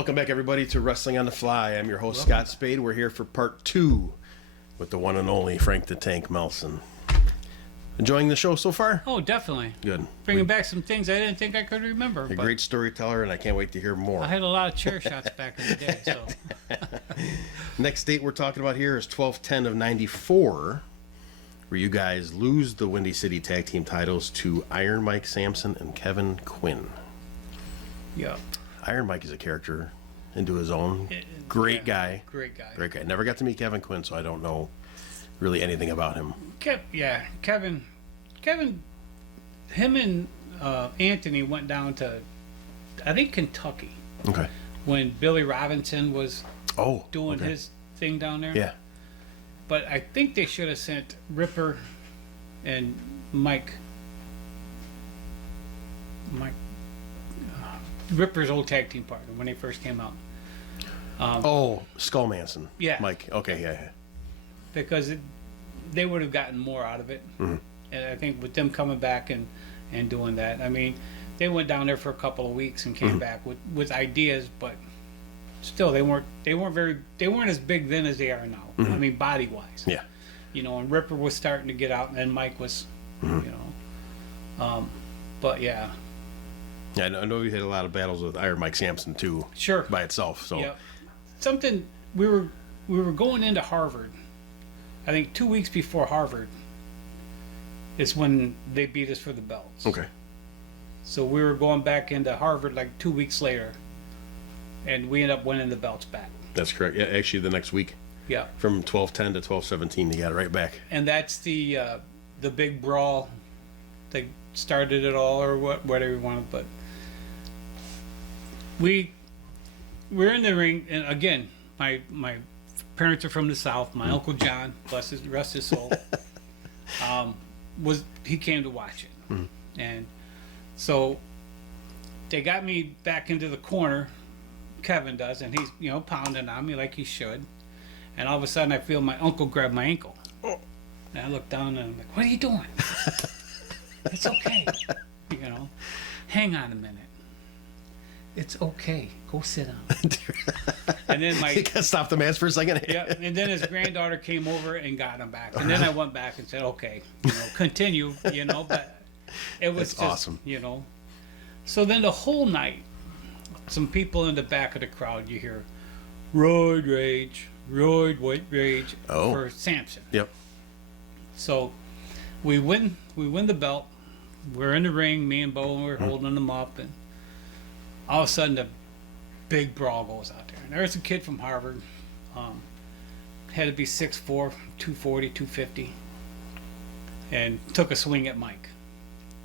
Welcome back, everybody, to Wrestling on the Fly. I'm your host, Scott Spade. We're here for part 2 with the one and only Frank the Tank Melson. Enjoying the show so far? Oh, definitely. Good. Bringing back some things I didn't think I could remember. You're a great storyteller, and I can't wait to hear more. I had a lot of chair shots back in the day. So. Next date we're talking about here is 12/10 of 94, where you guys lose the Windy City Tag Team titles to Iron Mike Sampson and Kevin Quinn. Yeah. Iron Mike is a character into his own. Great guy. Great guy. Great guy. Never got to meet Kevin Quinn, so I don't know really anything about him. Kevin, him and Anthony went down to, I think, Kentucky. Okay. When Billy Robinson was doing okay. his thing down there. Yeah. But I think they should have sent Ripper and Mike, Ripper's old tag team partner when they first came out. Skull Manson. Yeah. Mike. Okay, yeah. Because they would have gotten more out of it. Mm-hmm. And I think with them coming back and doing that, I mean, they went down there for a couple of weeks and came back with ideas, but still they weren't as big then as they are now. I mean, body wise. Yeah. You know, and Ripper was starting to get out, and then Mike was, but yeah. Yeah, I know you had a lot of battles with Iron Mike Sampson too. Sure. By itself. So. Yeah. Something we were going into Harvard. I think 2 weeks before Harvard is when they beat us for the belts. Okay. So we were going back into Harvard like 2 weeks later, and we ended up winning the belts back. That's correct. Yeah, actually the next week. Yeah. From 12/10 to 12/17, you got it right back. And that's the big brawl that started it all, or whatever you want. But we're in the ring, and again, my parents are from the South. My Uncle John, bless his rest his soul, he came to watch it, and so they got me back into the corner. Kevin does, and he's pounding on me like he should, and all of a sudden I feel my uncle grab my ankle, and I look down and I'm like, "What are you doing?" It's okay, Hang on a minute. It's okay. Go sit down. And then You gotta stop the match for a second. Yeah, and then his granddaughter came over and got him back. And then I went back and said, okay, continue, but it was just awesome. So then the whole night, some people in the back of the crowd, you hear, Roid White Rage for Sampson. Yep. So we win the belt. We're in the ring, me and Bo, we're holding them up, and all of a sudden a big brawl goes out there. And there's a kid from Harvard, had to be 6'4", 240, 250, and took a swing at Mike.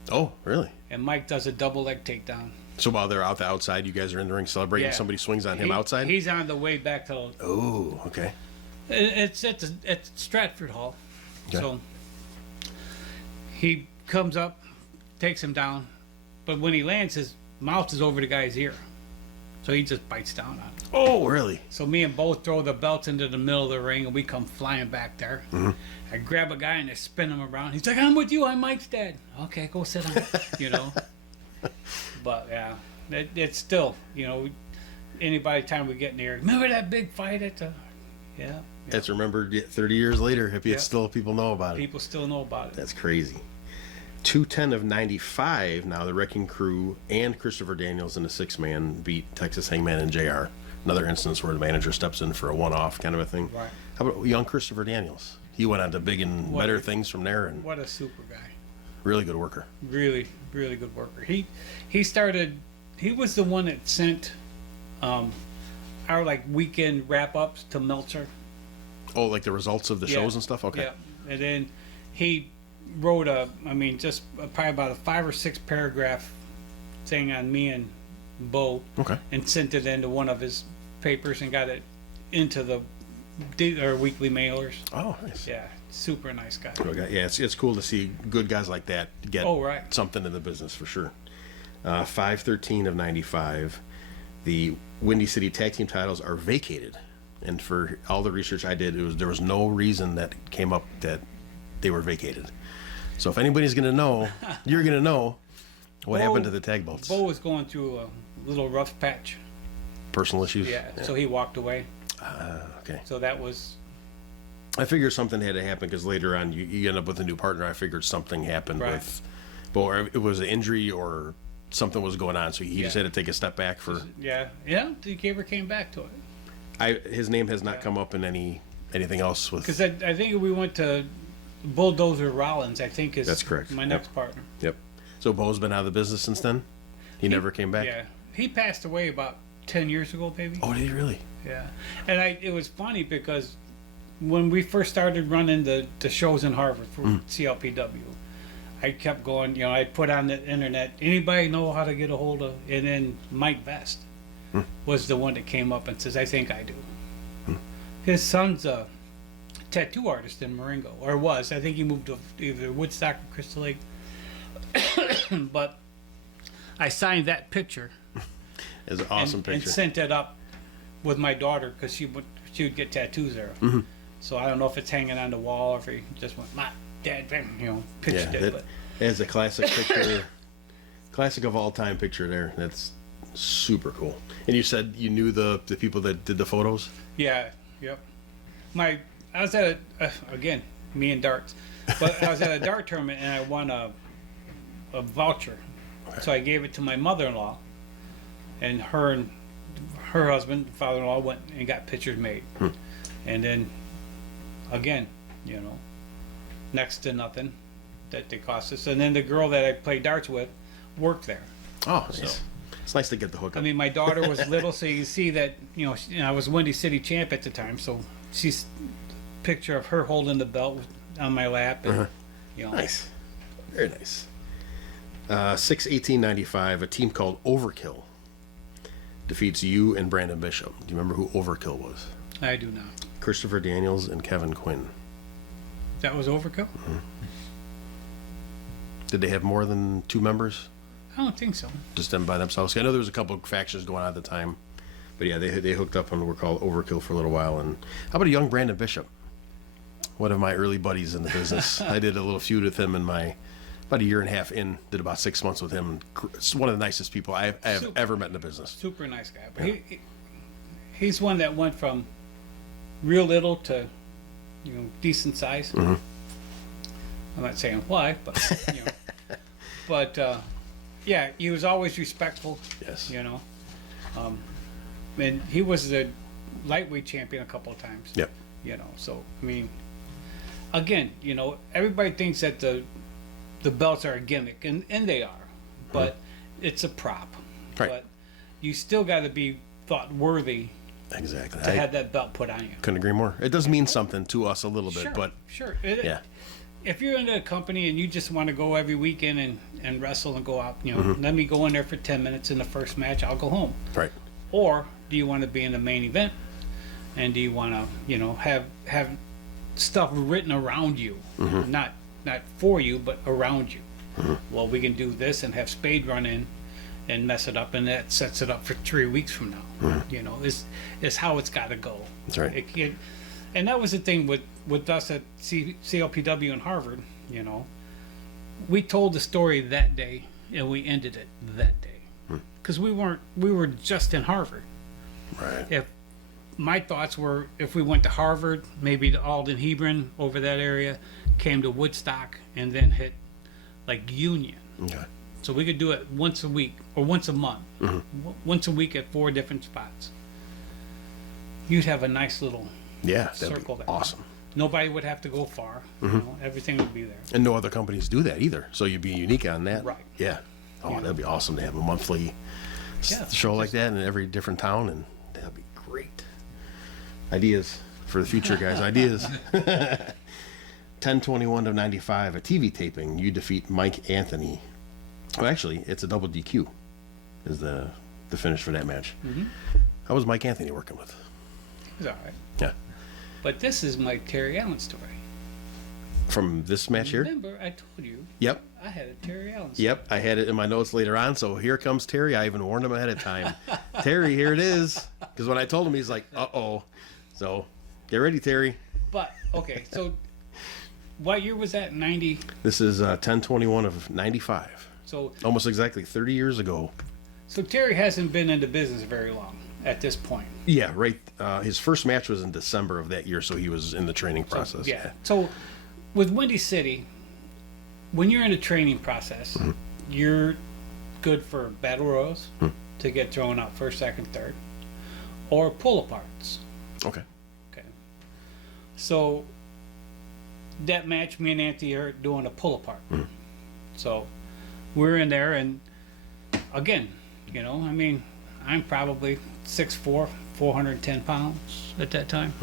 Oh, really? And Mike does a double leg takedown. So while they're out the outside, you guys are in the ring celebrating. Yeah. Somebody swings on him outside? He's on the way back to... Oh, okay. It's at Stratford Hall. Okay. So he comes up, takes him down, but when he lands, his mouth is over the guy's ear. So he just bites down on it. Oh, really? So me and Bo throw the belts into the middle of the ring, and we come flying back there. I grab a guy and I spin him around. He's like, "I'm with you. I'm Mike's dad." Okay, go sit down. But yeah, it's still, anybody time we get in there, remember that big fight at the, yeah. It's remembered 30 years later. If it's still people know about it. People still know about it. That's crazy. 2/10 of 95. Now the Wrecking Crew and Christopher Daniels in a 6-man beat Texas Hangman and JR. Another instance where the manager steps in for a one-off kind of a thing. Right. How about young Christopher Daniels? He went on to big and better things from there, and what a super guy. really good worker. Really, really good worker. He started. He was the one that sent our weekend wrap-ups to Meltzer. Oh, like the results of the shows and stuff. Okay. Yeah, and then he wrote probably about a 5 or 6 paragraph thing on me and Bo. Okay. And sent it into one of his papers and got it into the weekly mailers. Oh, nice. Yeah, super nice guy. Yeah, it's cool to see good guys like that get right. something in the business for sure. 5/13 of 95, the Windy City Tag Team titles are vacated, and for all the research I did, there was no reason that came up that they were vacated. So if anybody's going to know, you're going to know what happened to the tag belts. Bo was going through a little rough patch. personal issues. Yeah. So he walked away. Okay. So that was. I figured something had to happen because later on you end up with a new partner. I figured something happened Right. with, or it was an injury or something was going on. So he just Yeah. had to take a step back for. Yeah. Yeah. He ever came back to it. His name has not come up in anything else with. Because I think we went to Bulldozer Rollins. I think is That's correct. My Yep. next partner. Yep. So Bo's been out of the business since then. He never came back. Yeah. He passed away about 10 years ago, maybe. Oh, did he really? Yeah. And it was funny because when we first started running the shows in Harvard for CLPW, I kept going, I put on the internet, anybody know how to get a hold of, and then Mike Vest was the one that came up and says, I think I do. His son's a tattoo artist in Marengo, or was. I think he moved to either Woodstock or Crystal Lake. But I signed that picture. It's an awesome and picture. sent it up with my daughter because she would get tattoos there. So I don't know if it's hanging on the wall or if he just went, my dad, pictured Yeah, it. But it's a classic picture, classic of all time picture there. That's super cool. And you said you knew the people that did the photos? yeah, yep. I was at again, me and darts, but I was at a dart tournament and I won a voucher. So I gave it to my mother-in-law, and her husband, father-in-law, went and got pictures made. And then, again, next to nothing that they cost us. And then the girl that I played darts with worked there. Oh, nice. It's nice to get the hook up. I mean, my daughter was little, so you see that, I was Windy City champ at the time, so she's picture of her holding the belt on my lap. And, Nice. Very nice. 6/18/95, a team called Overkill defeats you and Brandon Bishop. Do you remember who Overkill was? I do not. Christopher Daniels and Kevin Quinn. That was Overkill? Did they have more than 2 members? I don't think so. Just them by themselves? I know there was a couple of factions going on at the time. But yeah, they hooked up and were called Overkill for a little while. And how about a young Brandon Bishop? One of my early buddies in the business. I did a little feud with him about a year and a half in, did about 6 months with him. It's one of the nicest people I have Super. ever met in the business. Super nice guy. But he's one that went from real little to, decent size. I'm not saying why, but, but, yeah, he was always respectful. Yes. And he was the lightweight champion a couple of times. Yep. So, I mean, again, everybody thinks that the belts are a gimmick, and they are, but it's a prop. Right. But you still got to be thought worthy Exactly. to have that belt put on you. Couldn't agree more. It does mean something to us a little bit, but Sure. yeah. If you're in a company and you just want to go every weekend and wrestle and go out, let me go in there for 10 minutes in the first match, I'll go home. Right. Or do you want to be in the main event? And do you want to, have stuff written around you, not for you, but around you? Well, we can do this and have Spade run in and mess it up, and that sets it up for 3 weeks from now. Is how it's got to go. That's right. And that was the thing with us at CLPW in Harvard. We told the story that day, and we ended it that day, because we were just in Harvard. Right. If my thoughts were, if we went to Harvard, maybe to Alden Hebron over that area, came to Woodstock, and then hit like Union. Okay. So we could do it once a week or once a month, once a week at 4 different spots. You'd have a nice little Yeah, that'd circle be there. awesome. Nobody would have to go far. Everything would be there. And no other companies do that either, so you'd be unique on that. Right. Yeah. Oh, that'd be awesome to have a monthly Yeah, show like that in every different town, and that'd be great. Ideas for the future, guys. Ideas. 10/21/95, a TV taping. You defeat Mike Anthony. Well, actually, it's a double DQ. Is the finish for that match. How was Mike Anthony working with? It was all right. Yeah. But this is my Terry Allen story. From this match here? Remember, I told you Yep. I had a Terry Allen story. Yep. I had it in my notes later on. So here comes Terry. I even warned him ahead of time. Terry, here it is. Because when I told him, he's like, uh-oh. So get ready, Terry. But, okay, so what year was that? 90? This is 10/21/95. So Almost exactly 30 years ago. Terry hasn't been in the business very long. at this point. Yeah, right. His first match was in December of that year, so he was in the training process. Yeah. So with Windy City, when you're in a training process, you're good for battle royals to get thrown out first, second, third, or pull aparts. Okay. Okay. So that match, me and Anthony are doing a pull apart. So we're in there, and again, you know, I mean, I'm probably 6'4", 410 pounds at that time.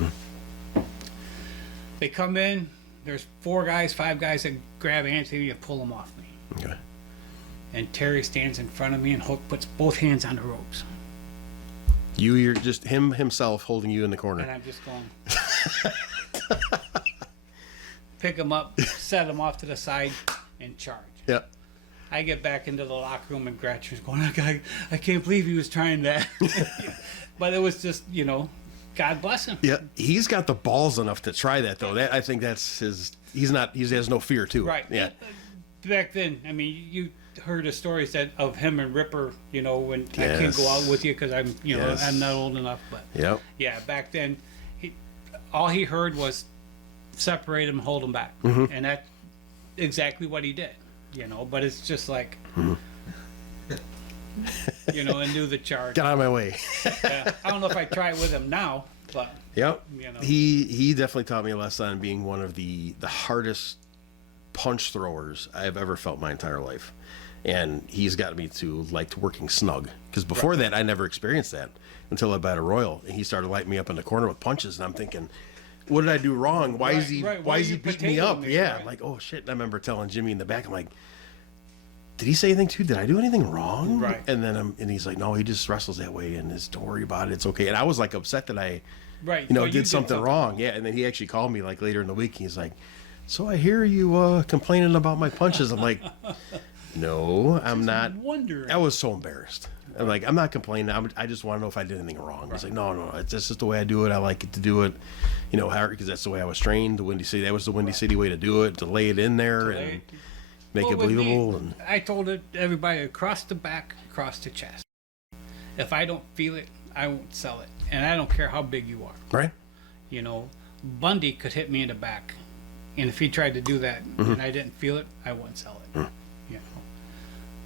They come in, there's 4 guys, 5 guys that grab Anthony and pull him off me. Okay. And Terry stands in front of me and puts both hands on the ropes. You're just himself holding you in the And corner. I'm just going, pick him up, set him off to the side, and charge. Yeah. I get back into the locker room and Gretchen's going, I can't believe he was trying that. But it was just, you know, God bless him. Yeah. He's got the balls enough to try that though. I think that's his. He has no fear too. Right. Yeah. Back then, I mean, you heard the stories of him and Ripper, you know, when I can't Yes. go out with you because I'm, you know, Yes. I'm not old enough. But Yep. yeah, back then, all he heard was separate him, hold him back. And that's exactly what he did, you know, but it's just like, you know, and do the charge. Get out of my way. I don't know if I try it with him now, but Yep. You know. He definitely taught me a lesson on being one of the hardest punch throwers I've ever felt my entire life. And he's got me to like working snug. Because before that, I never experienced that until I bet a Royal. And he started lighting me up in the corner with punches. And I'm thinking, what did I do wrong? Why is he right. why is he beating me up? Yeah. I'm like, oh shit. And I remember telling Jimmy in the back, I'm like, did he say anything to you? Did I do anything wrong? Right. And then he's like, no, he just wrestles that way and don't worry about it. It's okay. And I was like upset that I right, you know, well, did something wrong. Yeah, and then he actually called me like later in the week. He's like, so I hear you complaining about my punches. I'm like, no, I'm not. wondering. I was so embarrassed. I'm like, I'm not complaining. I just want to know if I did anything wrong. He's like, no, it's just the way I do it. I like it to do it, you know, because that's the way I was trained. The Windy City, that was the Windy City way to do it, to lay it in there and make it with me, believable. And I told everybody across the back, across the chest. If I don't feel it, I won't sell it. And I don't care how big you are. right? You know, Bundy could hit me in the back. And if he tried to do that and I didn't feel it, I wouldn't sell it. You know.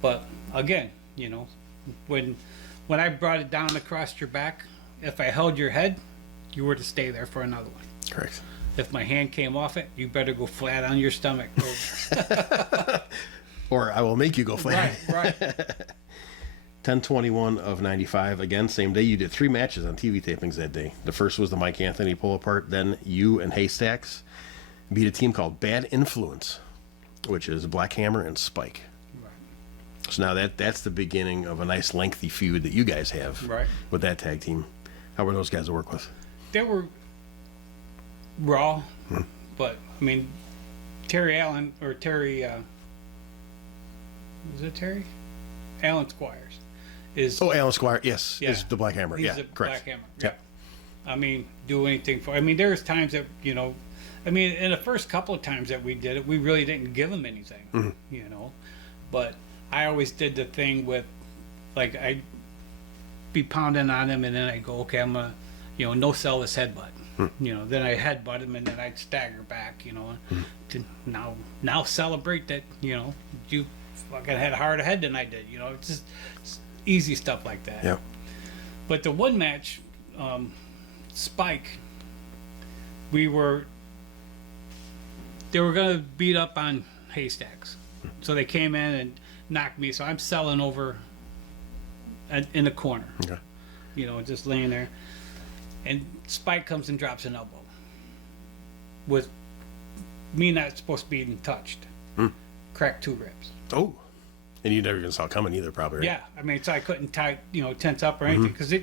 But again, you know, when I brought it down across your back, if I held your head, you were to stay there for another one. Correct. If my hand came off it, you better go flat on your stomach. Or I will make you go flat. right. 10/21 of 95. Again, same day. You did 3 matches on TV tapings that day. The first was the Mike Anthony pull apart. Then you and Haystacks beat a team called Bad Influence, which is Black Hammer and Spike. Right. So now that's the beginning of a nice lengthy feud that you guys have Right. with that tag team. How were those guys to work with? They were raw, but I mean, Terry Allen or Terry, is it Terry? Alan Squires is. Oh, Alan Squire, yes, Yeah. is the Black Hammer. He's Yeah, the correct. Black Hammer. Yeah. I mean, do anything for. I mean, there's times that you know. I mean, in the first couple of times that we did it, we really didn't give him anything, you know. But I always did the thing with, like, I'd be pounding on him, and then I go, okay, I'm gonna, you know, no sell this headbutt. You know, then I headbutt him, and then I'd stagger back, you know. To now celebrate that, you know, you fucking had a harder head than I did, you know. It's just easy stuff like that. Yeah. But the one match, Spike, they were gonna beat up on Haystacks, so they came in and knocked me. So I'm selling over in the corner, Okay. you know, just laying there. And Spike comes and drops an elbow with me not supposed to be even touched. Cracked 2 ribs. Oh, and you never even saw it coming either, probably. Right? Yeah, I mean, so I couldn't tense up or anything because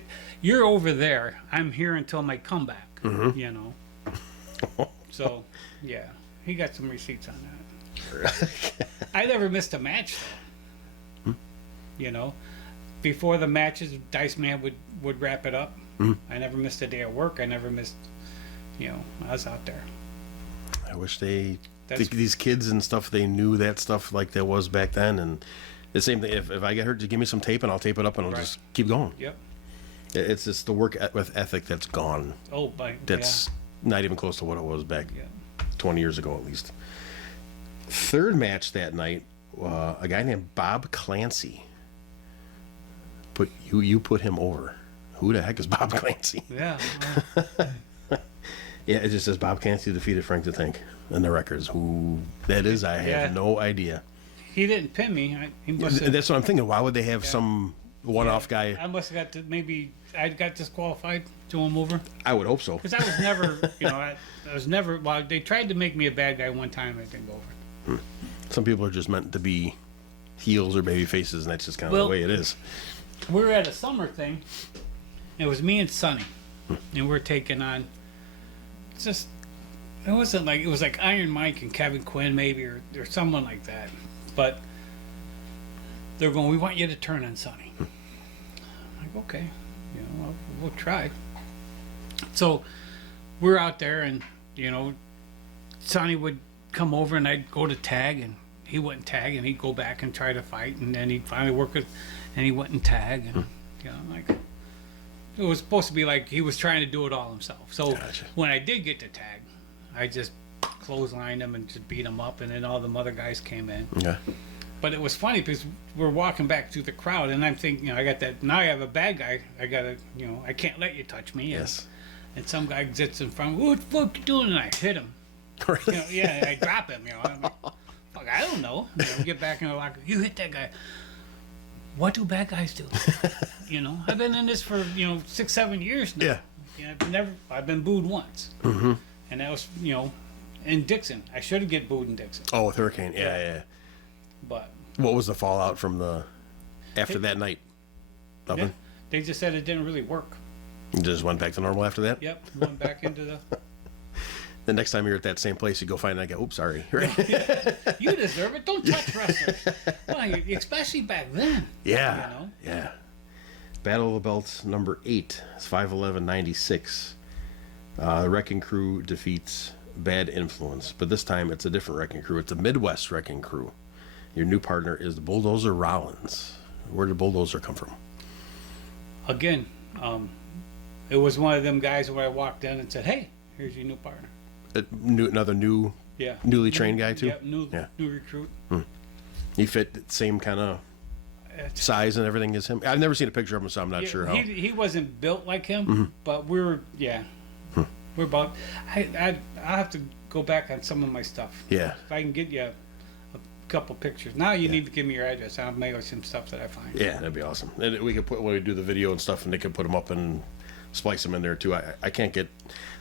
you're over there. I'm here until my comeback. You know. So yeah, he got some receipts on that. I never missed a match though. You know, before the matches, Dice Man would wrap it up. I never missed a day of work. I never missed. You know, I was out there. I wish these kids and stuff, they knew that stuff like that was back then. And the same thing, if I get hurt, just give me some tape and I'll tape it up and I'll just keep going. Yep. It's just the work with ethic that's gone. Oh, by That's not even close to what it was back yeah. 20 years ago at least. Third match that night, a guy named Bob Clancy. You put him over. Who the heck is Bob Clancy? Yeah. Yeah, it just says Bob Clancy defeated Frank the Tank in the records. Who that is, I have no idea. He didn't pin me. He must have, That's what I'm thinking. Why would they have some one-off guy? I must have got to, maybe I got disqualified, threw him over. I would hope so. Because I was never, I was never, well, they tried to make me a bad guy one time. I didn't go over it. Some people are just meant to be heels or baby faces, and that's just kind of the way it is. We were at a summer thing. It was me and Sonny, and we're taking on. Just it wasn't like it was like Iron Mike and Kevin Quinn maybe or someone like that, but they're going. We want you to turn on Sonny. I'm like, okay, we'll try. So we're out there, and Sonny would come over, and I'd go to tag, and he wouldn't tag, and he'd go back and try to fight, and then he'd finally work it, and he wouldn't tag, and I'm like. It was supposed to be like he was trying to do it all himself. So when I did get to tag, I just clotheslined him and just beat him up, and then all the other guys came in. Yeah. But it was funny because we're walking back through the crowd, and I'm thinking, I got that. Now I have a bad guy. I gotta, I can't let you touch me. Yes. And some guy sits in front. What the fuck you doing? And I hit him. Yeah, I drop him. I'm like, fuck, I don't know. Get back in the locker. You hit that guy. What do bad guys do? I've been in this for 6-7 years now. Yeah. I've been booed once, and that was in Dixon. I should have get booed in Dixon. Oh, with Hurricane, yeah. But what was the fallout from after that night? Nothing. Yeah, they just said it didn't really work. You just went back to normal after that. Yep, went back into the. The next time you're at that same place, you go find that guy. Oops, sorry. You deserve it. Don't touch wrestlers. Well, especially back then. Yeah. Yeah. Battle of the Belts number 8. It's 5/11/96. The Wrecking Crew defeats Bad Influence, but this time it's a different Wrecking Crew. It's a Midwest Wrecking Crew. Your new partner is the Bulldozer Rollins. Where did Bulldozer come from? Again, it was one of them guys where I walked in and said, "Hey, here's your new partner." Another newly trained guy too. Yep, new recruit. He fit the same kind of size and everything as him. I've never seen a picture of him, so I'm not sure how. He wasn't built like him, but we're about. I'll have to go back on some of my stuff. Yeah. If I can get you a couple pictures. Now you need to give me your address. I'll make some stuff that I find. Yeah, that'd be awesome. And we could put when we do the video and stuff, and they could put them up and splice them in there too. I can't get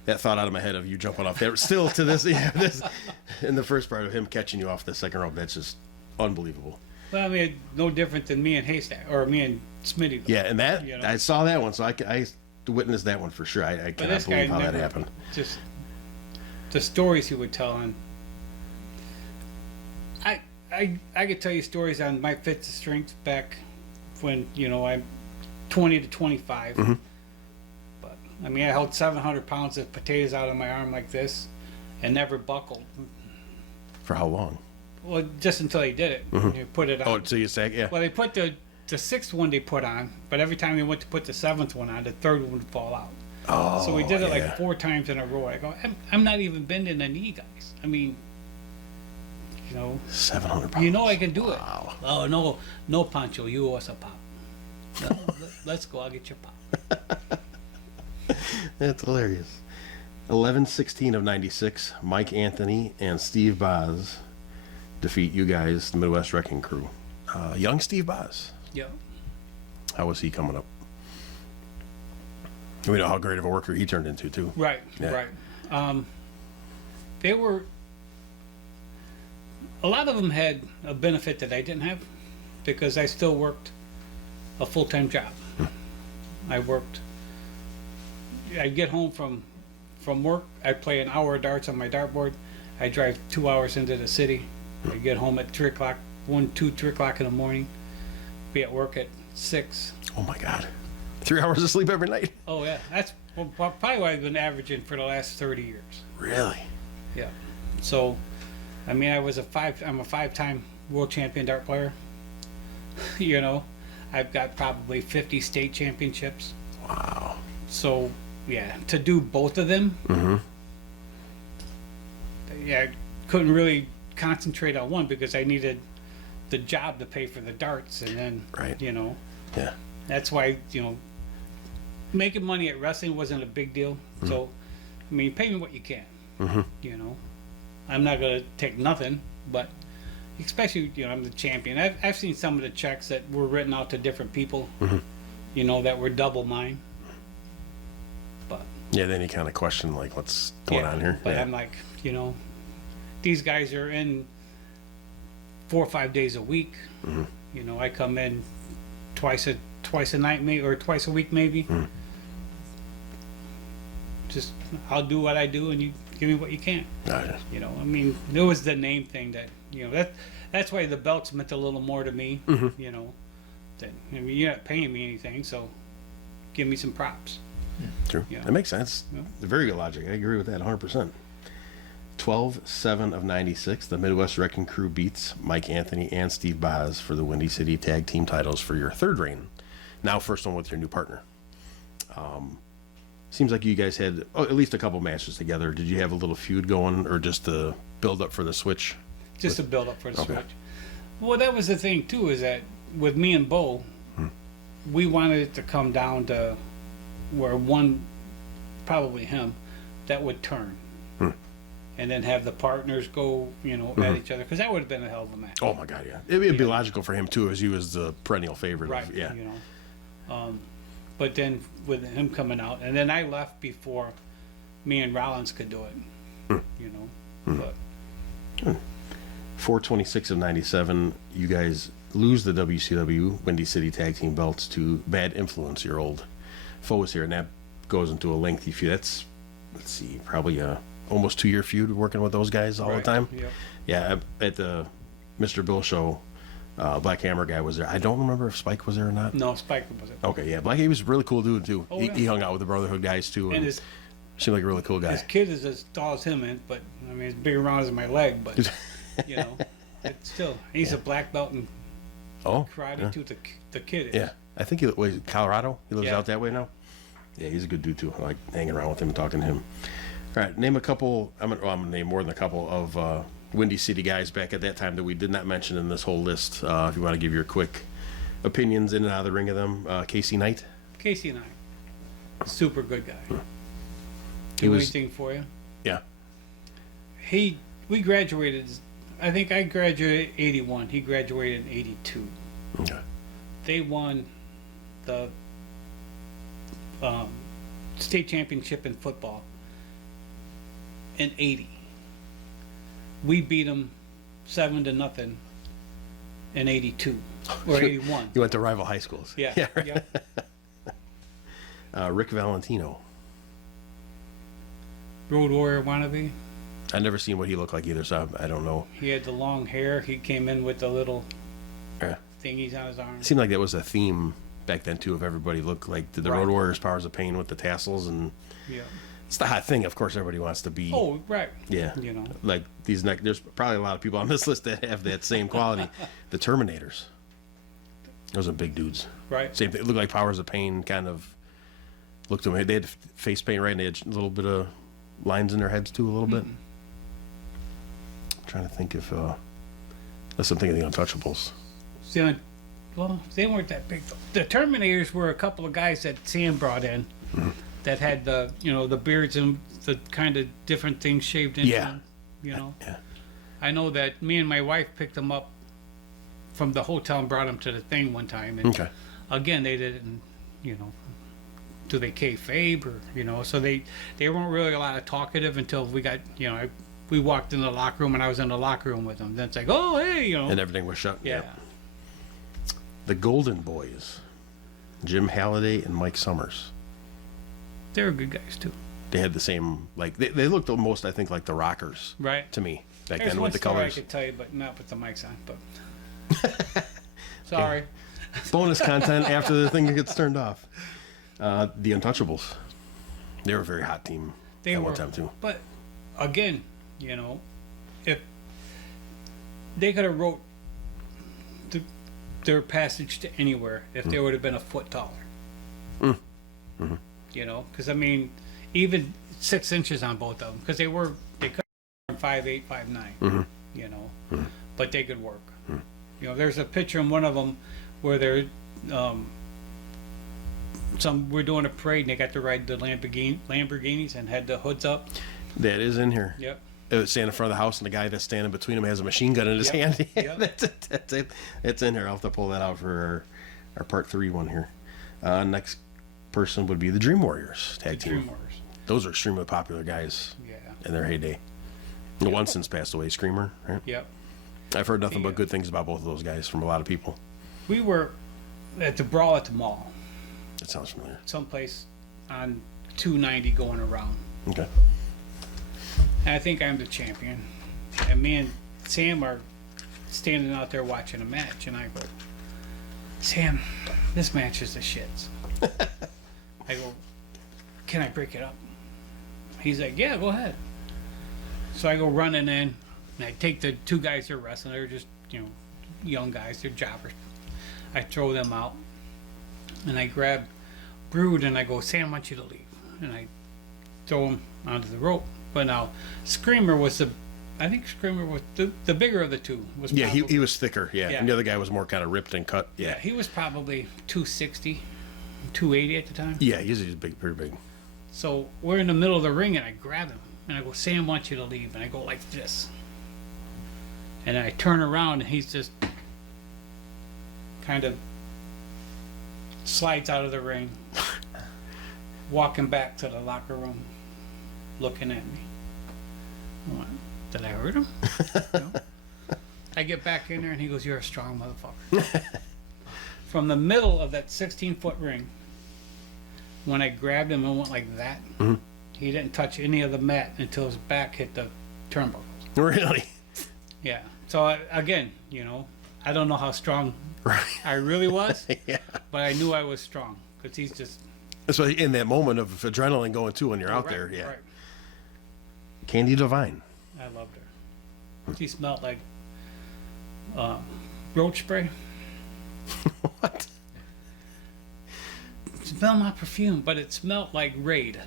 that thought out of my head of you jumping off there. Still to this, in the first part of him catching you off the second rope, that's just unbelievable. Well, I mean, no different than me and Haystack or me and Smitty. Yeah, and that I saw that one, so I witnessed that one for sure. I cannot believe how that happened. Just the stories he would tell, and I could tell you stories on my fits of strength back when I'm 20 to 25. Mm-hmm. But I mean, I held 700 pounds of potatoes out of my arm like this, and never buckled. For how long? Well, just until they did it. Mm-hmm. You put it on. Oh, so you say, yeah. Well, they put the sixth one they put on, but every time they went to put the seventh one on, the third one would fall out. Oh, so we did it like 4 times in a row. I go, I'm not even bending the knee, guys. I mean, 700 pounds. I can do it. Wow. Oh, no, Pancho, you owe us a pop. No, let's go. I'll get your pop. That's hilarious. 11/16/96. Mike Anthony and Steve Boz defeat you guys, the Midwest Wrecking Crew. Young Steve Boz. Yeah. How was he coming up? We know how great of a worker he turned into too. Right. Yeah. Right. They were. A lot of them had a benefit that I didn't have, because I still worked a full-time job. I'd get home from work, I'd play an hour of darts on my dartboard, I'd drive 2 hours into the city, I'd get home at 3 o'clock, 3 o'clock in the morning, be at work at 6. Oh my God. 3 hours of sleep every night? Oh yeah, that's probably what I've been averaging for the last 30 years. Really? Yeah. So, I mean, I'm a 5-time world champion dart player. I've got probably 50 state championships. Wow. So, yeah, to do both of them, yeah, I couldn't really concentrate on one because I needed the job to pay for the darts, and then, Right. you know, Yeah. that's why, you know, making money at wrestling wasn't a big deal. So, I mean, pay me what you can. You know, I'm not gonna take nothing, but especially, you know, I'm the champion. I've seen some of the checks that were written out to different people, you know, that were double mine. But Yeah, then you kind of question, like, what's going on here? But Yeah. I'm like, you know, these guys are in 4 or 5 days a week. You know, I come in twice a night, maybe, or twice a week, maybe. Just I'll do what I do, and you give me what you can. Gotcha. You know, I mean, it was the name thing that, you know, that's why the belts meant a little more to me. You know, that, I mean, you're not paying me anything, so give me some props. True. Yeah. That makes sense. Yeah. Very good logic. I agree with that 100%. 12-7 of 96, the Midwest Wrecking Crew beats Mike Anthony and Steve Boz for the Windy City Tag Team titles for your third reign. Now, first one with your new partner. Seems like you guys had at least a couple matches together. Did you have a little feud going, or just the build up for the switch? Just a build up for the Okay. switch. Well, that was the thing too, is that with me and Bo, we wanted it to come down to where one, probably him, that would turn, and then have the partners go, you know, at each other, because that would have been a hell of a match. Oh my God, yeah. It'd be logical for him too, as he was the perennial favorite. Right. Yeah. You know, but then with him coming out, and then I left before me and Rollins could do it. You know, but 426 of 97, you guys lose the WCW Windy City Tag Team belts to Bad Influence, your old foes here, and that goes into a lengthy feud. That's, let's see, probably a almost 2-year feud working with those guys all the Right. time. Yep. Yeah, at the Mr. Bill show, Black Hammer guy was there. I don't remember if Spike was there or not. No, Spike was it. Okay, yeah, Black, he was a really cool dude too. Oh, he, yeah. he hung out with the Brotherhood guys too, And and his seemed like a really cool guy. kid is as tall as him, but I mean, it's big around as my leg, but you know, it's still, he's a black belt in Oh, karate yeah. too. The kid is. Yeah, I think he was Colorado. He lives Yeah. out that way now. Yeah, he's a good dude too. I like hanging around with him and talking to him. All right, name a couple. I'm gonna name more than a couple of Windy City guys back at that time that we did not mention in this whole list. If you want to give your quick opinions in and out of the ring of them, Casey Knight. Casey and I, super good guy. He Do was- anything for you. Yeah. We graduated. I think I graduated 81. He graduated in 82. Okay. They won the state championship in football in 80. We beat them 7-0 in 82 or 81. You went to rival high schools. Yeah. right. Yeah. Rick Valentino. Road Warrior wannabe. I never seen what he looked like either, so I don't know. He had the long hair. He came in with the little Yeah. thingies on his arm. It seemed like that was a theme back then too. If everybody looked like the Right. Road Warriors, Powers of Pain with the tassels, and Yeah. it's the hot thing. Of course, everybody wants to be. Oh, right. Yeah. You know. Like these there's probably a lot of people on this list that have that same quality. The Terminators. Those are big dudes. Right. Same thing. It looked like Powers of Pain kind of looked to me. They had face paint, right? And they had a little bit of lines in their heads too, a little bit. I'm trying to think if that's something of the Untouchables. Well, they weren't that big. The Terminators were a couple of guys that Sam brought in that had the, you know, the beards and the kind of different things shaved into Yeah. them, you know. Yeah. I know that me and my wife picked them up from the hotel and brought them to the thing one time. And Okay. again, they didn't, you know, do they kayfabe or, you know, so they weren't really a lot of talkative until we got, you know, we walked in the locker room and I was in the locker room with them. Then it's like, oh, hey, you know. And everything was shut. Yeah. The Golden Boys. Jim Halliday and Mike Summers. They were good guys too. They had the same, like, they looked the most, I think, like the Rockers Right. to me back There's then one with the story colors. I could tell you, but not with the mics on. But sorry. Bonus content after the thing gets turned off. The Untouchables. They were a very hot team They at were, one time, too. But again, you know, if they could have wrote their passage to anywhere, if they would have been a foot taller. You know, because I mean, even 6 inches on both of them, because they could 5'8", 5'9", you know, but they could work. You know, there's a picture in one of them where they're we're doing a parade and they got to ride the Lamborghinis and had the hoods up. That is in here. Yep. It was standing in front of the house, and the guy that's standing between them has a machine gun in his hand. Yep. That's it. It's in here. I'll have to pull that out for our part 3 one here. Next person would be the Dream Warriors tag team. Dream Warriors. Those are extremely popular guys Yeah. in their heyday. The one since passed away, Screamer, right? Yep. I've heard nothing but good things about both of those guys from a lot of people. We were at the Brawl at the Mall, That sounds familiar. someplace on 290 going around. Okay. And I think I'm the champion. And me and Sam are standing out there watching a match, and I go, Sam, this match is the shits. I go, can I break it up? He's like, yeah, go ahead. So I go running in, and I take the 2 guys that are wrestling. They're just, you know, young guys. They're jobbers. I throw them out, and I grab Brood, and I go, Sam, I want you to leave. And I throw him onto the rope. But now, Screamer was I think Screamer was the bigger of the two. Yeah, he was thicker, yeah. Yeah. And the other guy was more kind of ripped and cut, Yeah, yeah. he was probably 260, 280 at the time. Yeah, he's big, pretty big. So we're in the middle of the ring, and I grab him, and I go, Sam, I want you to leave. And I go like this. And I turn around, and he's just kind of slides out of the ring, walking back to the locker room, looking at me. I went, did I hurt him? No. I get back in there, and he goes, you're a strong motherfucker. From the middle of that 16-foot ring, when I grabbed him and went like that, he didn't touch any of the mat until his back hit the turnbuckles. Really? Yeah. So again, you know, I don't know how strong I really was, Yeah. but I knew I was strong because he's just So in that moment of adrenaline going too when you're out right, there, yeah. Right. Candy Divine. I loved her. She smelled like roach spray. What? It smelled my perfume, but it smelled like Raid.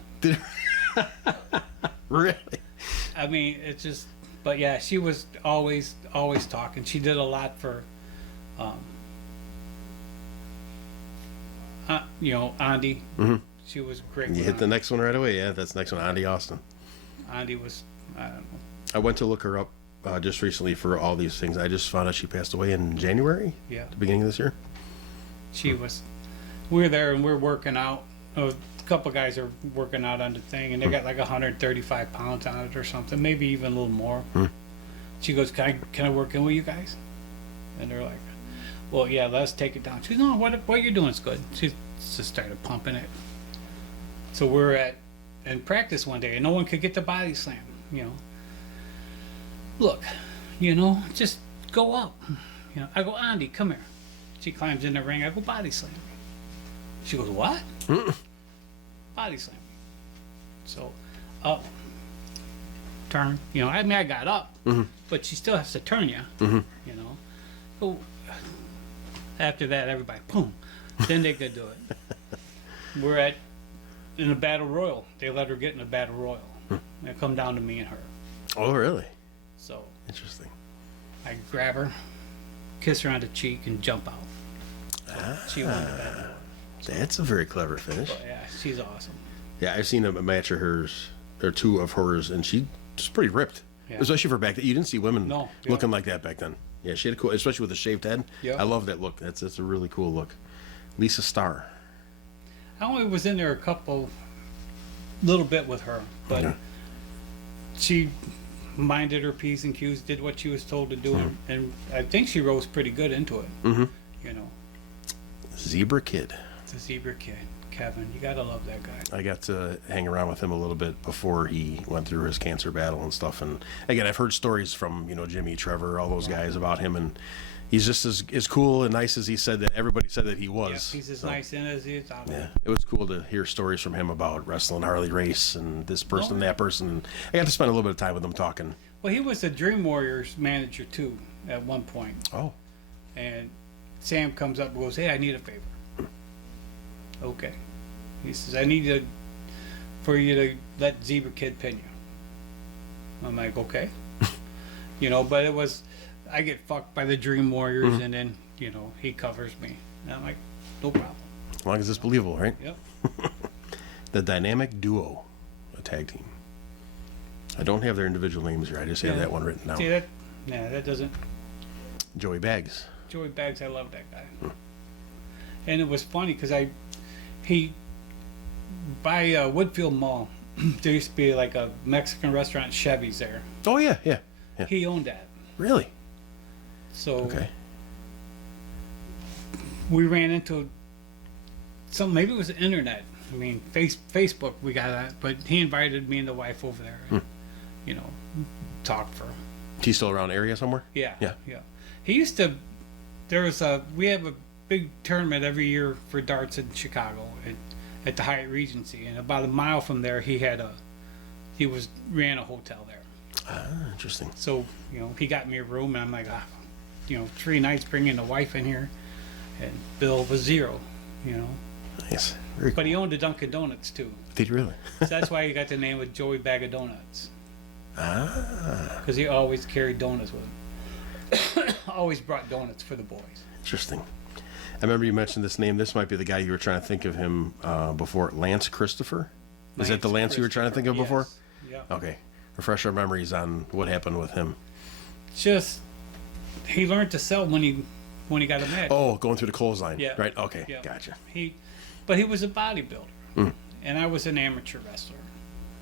Really? I mean, it's just, but yeah, she was always talking. She did a lot for, you know, Andy. She was great. You with hit the next one right away, yeah. That's the next one, Andy Austin. Andy was, I don't know. I went to look her up just recently for all these things. I just found out she passed away in January, Yeah, the beginning of this year. she was. We were there and we're working out. A couple guys are working out on the thing, and they got like 135 pounds on it or something, maybe even a little more. She goes, "Can I work in with you guys?" And they're like, "Well, yeah, let's take it down." She goes, "No, what you're doing is good." She just started pumping it. So we're in practice one day, and no one could get the body slam. You know, look, you know, just go up. You know, I go, Andy, come here. She climbs in the ring. I go, body slam me. She goes, what? Body slam me. So, up, turn. You know, I mean, I got up, but she still has to turn you. You know, so after that, everybody, boom. Then they could do it. We're in a battle royal. They let her get in a battle royal. It come down to me and her. Oh, really? So Interesting. I grab her, kiss her on the cheek, and jump out. She won the battle royal. That's a very clever finish. But yeah, she's awesome. Yeah, I've seen a match of hers, or two of hers, and she's pretty ripped. Yeah. Especially for back then. You didn't see women No, yeah. looking like that back then. Yeah, she had a cool, especially with a shaved head. Yeah. I love that look. That's a really cool look. Lisa Starr. I only was in there a little bit with her, but Yeah. she minded her P's and Q's, did what she was told to do, and I think she rose pretty good into it. You know, Zebra Kid. the zebra kid, Kevin. You gotta love that guy. I got to hang around with him a little bit before he went through his cancer battle and stuff. And again, I've heard stories from, Jimmy, Trevor, all those guys about him. And he's just as cool and nice as he said that everybody said that he was. Yeah, he's as So, nice in as he is out. Yeah, it was cool to hear stories from him about wrestling Harley Race and this person, that person. And I got to spend a little bit of time with him talking. Well, he was the Dream Warriors manager too at one point. Oh. And Sam comes up and goes, "Hey, I need a favor." Okay. He says, I need for you to let Zebra Kid pin you. I'm like, okay. But it was, I get fucked by the Dream Warriors, and then, he covers me. And I'm like, no problem. As long as it's believable, right? Yep. The Dynamic Duo, a tag team. I don't have their individual names here. I just have that one written down. See that? Yeah, that doesn't. Joey Baggs. Joey Baggs, I love that guy. And it was funny because by Woodfield Mall, there used to be like a Mexican restaurant, Chevy's there. Oh, yeah. He owned that. Really? So Okay. we ran into maybe it was the internet. I mean, Facebook, we got that, but he invited me and the wife over there, and, talk for. He's still around the area somewhere? Yeah. Yeah. He used to. We have a big tournament every year for darts in Chicago at the Hyatt Regency, and about a mile from there, he ran a hotel there. Ah, interesting. So he got me a room, and I'm like, 3 nights bringing the wife in here, and bill was zero. Nice. Very cool. But he owned a Dunkin' Donuts too. Did you really? So that's why he got the name of Joey Bag of Donuts. Ah, Because he always carried donuts with him. Always brought donuts for the boys. interesting. I remember you mentioned this name. This might be the guy you were trying to think of him before. Lance Christopher? Is that the Lance you were trying to think of before? Yes. Yeah. Okay. Refresh our memories on what happened with him. Just he learned to sell when he got a match. Oh, going through the clothesline. Yeah. Right. Okay. Yeah. Gotcha. But he was a bodybuilder, and I was an amateur wrestler.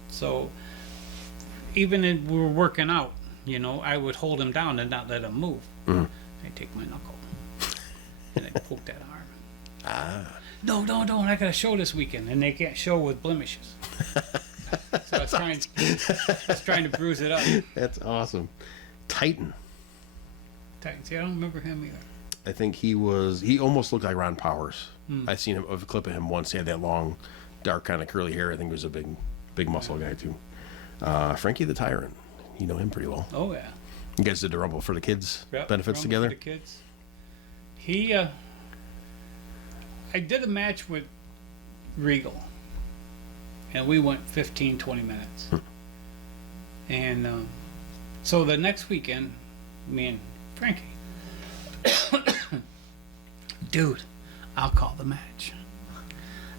So even when we were working out, I would hold him down and not let him move. I'd take my knuckle and I'd poke that arm. Ah. No, I got a show this weekend, and they can't show with blemishes. So I was trying to bruise it up. That's awesome. Titan. See, I don't remember him either. I think he almost looked like Ron Powers. I seen a clip of him once. He had that long, dark kind of curly hair. I think he was a big muscle guy too. Frankie the Tyrant. You know him pretty well. Oh yeah. You guys did the Rumble for the kids Yep, benefits Rumble together? For the kids. I did a match with Regal, and we went 15, 20 minutes. And so the next weekend, me and Frankie, dude, I'll call the match.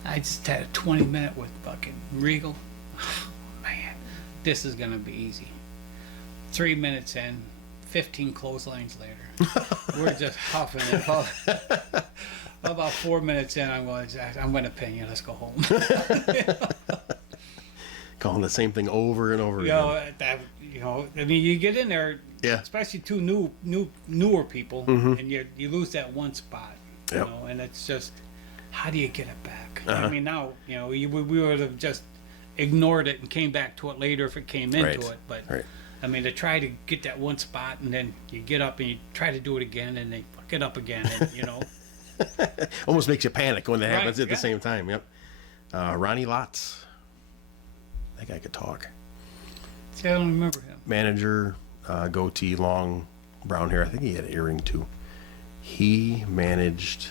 I just had a 20-minute with fucking Regal. Oh, man, this is gonna be easy. 3 minutes in, 15 clotheslines later, we're just huffing and puffing. About 4 minutes in, I'm going to pin you. Let's go home. Calling the same thing over and over again. I mean, you get in there, Yeah. especially two newer people, and you lose that one spot, Yep. and it's just, how do you get it back? Uh-huh. I mean, now, we would have just ignored it and came back to it later if it came into Right. it, but Right. I mean, to try to get that one spot, and then you get up and you try to do it again, and they fuck it up again, and Almost makes you panic when that Right, happens at the yeah. same time. Yep. Ronnie Lotz. That guy could talk. See, I don't remember him. Manager, goatee, long brown hair. I think he had an earring too. He managed.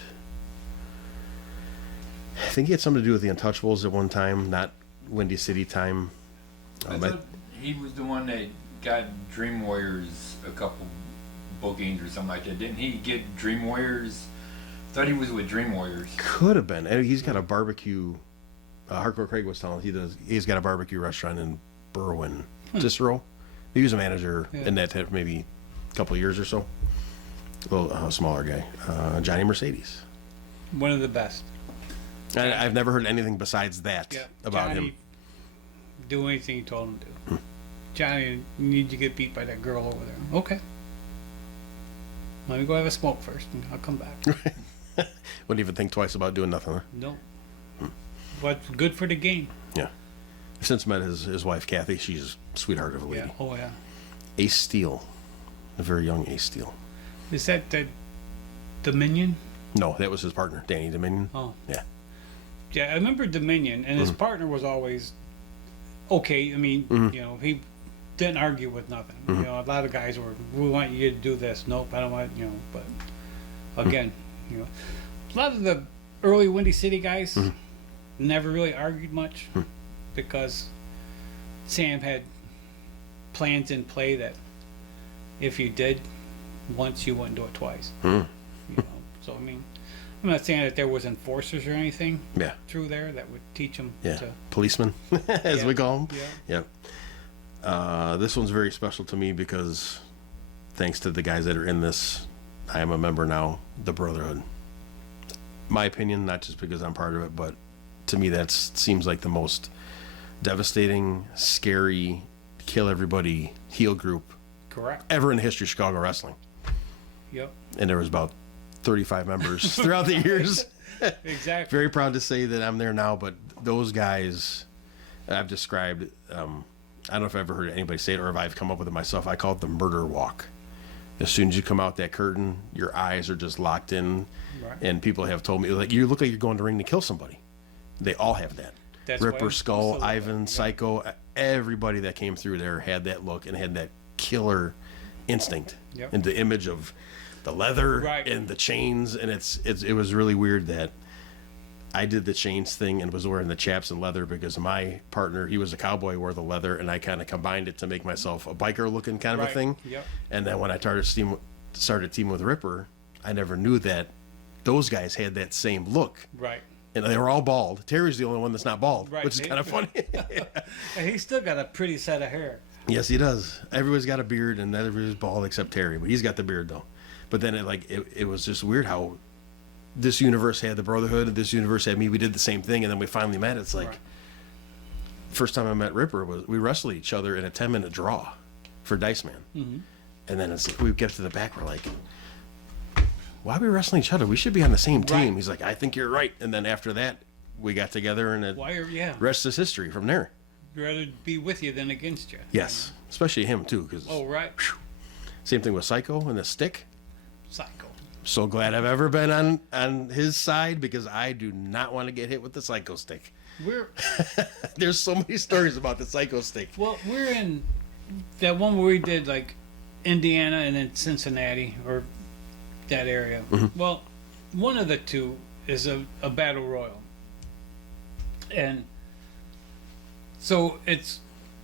I think he had something to do with the Untouchables at one time, not Windy City time. I thought he was the one that got Dream Warriors a couple bookings or something like that. Didn't he get Dream Warriors? I thought he was with Dream Warriors. Could have been. And he's got a barbecue. Hardcore Craig was telling he's got a barbecue restaurant in Berwyn, Cicero. He was a manager in that for maybe a couple of years or so. A little smaller guy. Johnny Mercedes. One of the best. I've never heard anything besides that about Johnny, him. Do anything you told him to. Johnny, you need to get beat by that girl over there. Okay. Let me go have a smoke first, and I'll come back. Wouldn't even think twice about doing nothing, huh? No. But good for the game. Yeah. I've since met his wife, Kathy. She's a sweetheart of a lady. Yeah. Oh, yeah. Ace Steel. A very young Ace Steel. Is that the Dominion? No, that was his partner, Danny Dominion. Oh. Yeah. Yeah, I remember Dominion, and his partner was always okay. I mean, he didn't argue with nothing. A lot of guys were, we want you to do this. Nope, I don't want, but again, a lot of the early Windy City guys, never really argued much because Sam had plans in play that if you did once, you wouldn't do it twice. You know? So I mean, I'm not saying that there was enforcers or anything Yeah. through there that would teach them Yeah. to. Policemen, as Yeah. we call them. Yeah. Yep. This one's very special to me because thanks to the guys that are in this, I am a member now, the Brotherhood. My opinion, not just because I'm part of it, but to me that seems like the most devastating, scary, kill everybody heel group Correct. ever in the history of Chicago wrestling. Yep. And there was about 35 members throughout the years. Exactly. Very proud to say that I'm there now, but those guys I've described, I don't know if I've ever heard anybody say it or if I've come up with it myself. I call it the murder walk. As soon as you come out that curtain, your eyes are just locked in. Right. And people have told me, like, you look like you're going to ring to kill somebody. They all have that. That's why Ripper, I'm Skull, supposed to look Ivan, like- Psycho, everybody that came through there had that look and had that killer instinct. Yep. And the image of the leather Right. and the chains. And it was really weird that I did the chains thing and was wearing the chaps and leather because my partner, he was a cowboy, wore the leather, and I kind of combined it to make myself a biker looking kind of a Right. thing. Yep. And then when I started teaming with Ripper, I never knew that those guys had that same look. Right. And they were all bald. Terry's the only one that's not bald, Right. which is kind of funny. And he's still got a pretty set of hair. Yes, he does. Everybody's got a beard, and everybody's bald except Terry, but he's got the beard though. But then it was just weird how this universe had the Brotherhood, this universe had me. We did the same thing, and then we finally met. It's like Right. first time I met Ripper was we wrestled each other in a 10-minute draw for Dice Man, and then it's like we get to the back, we're like, why are we wrestling each other? We should be on the same team. Right. He's like, I think you're right. And then after that, we got together, and Why are yeah? rest is history from there. I'd rather be with you than against you. Yes, especially him too, because Oh right. same thing with Psycho and the stick. Psycho. So glad I've ever been on his side because I do not want to get hit with the Psycho stick. We're There's so many stories about the Psycho stick. we're in that one where we did like Indiana and then Cincinnati or that area. Well, one of the two is a battle royal, and so it's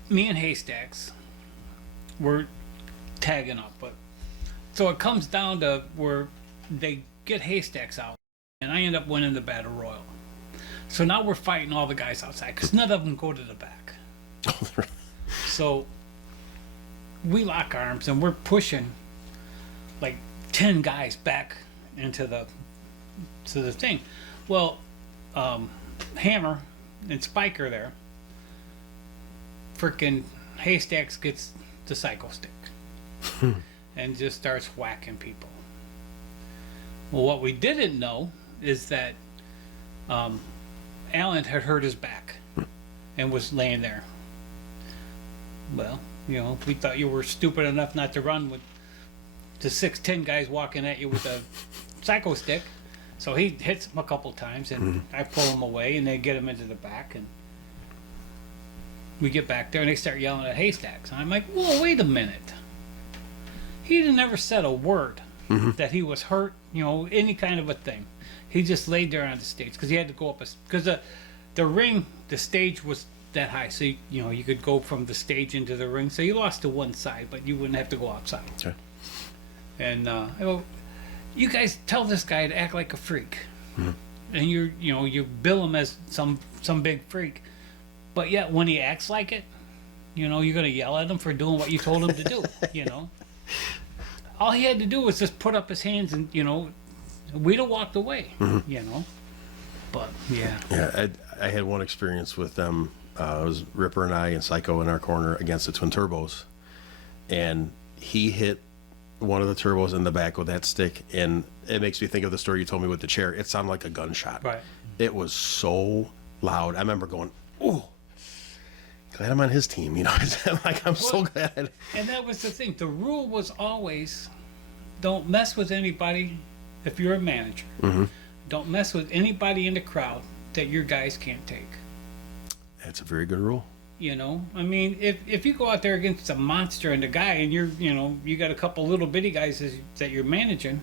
me and Haystacks. We're tagging up, but so it comes down to where they get Haystacks out, and I end up winning the battle royal. So now we're fighting all the guys outside because none of them go to the back. So we lock arms and we're pushing like 10 guys back into the thing. Well, Hammer and Spike are there. Frickin' Haystacks gets the Psycho stick and just starts whacking people. Well, what we didn't know is that Alan had hurt his back and was laying there. Well, you know, we thought you were stupid enough not to run with the 6'10" guys walking at you with a Psycho stick. So he hits him a couple times, and I pull him away, and they get him into the back, and we get back there, and they start yelling at Haystacks. And I'm like, whoa, wait a minute. He never said a word that he was hurt, you know, any kind of a thing. He just laid there on the stage because he had to go up because the ring, the stage was that high, so you know you could go from the stage into the ring. So you lost to one side, but you wouldn't have to go outside. Okay. And I go, you guys tell this guy to act like a freak, and you bill him as some big freak, but yet when he acts like it, you know you're gonna yell at him for doing what you told him to do. You know, all he had to do was just put up his hands, and you know, we'd have walked away. You know, but yeah. Yeah, I had one experience with them. It was Ripper and I and Psycho in our corner against the Twin Turbos, and he hit one of the turbos in the back with that stick, and it makes me think of the story you told me with the chair. It sounded like a gunshot. Right. It was so loud. I remember going, "Oh, glad I'm on his team." You know, I'm so glad. And that was the thing. The rule was always, don't mess with anybody if you're a manager. Don't mess with anybody in the crowd that your guys can't take. That's a very good rule. You know, I mean, if you go out there against a monster and a guy, and you got a couple little bitty guys that you're managing,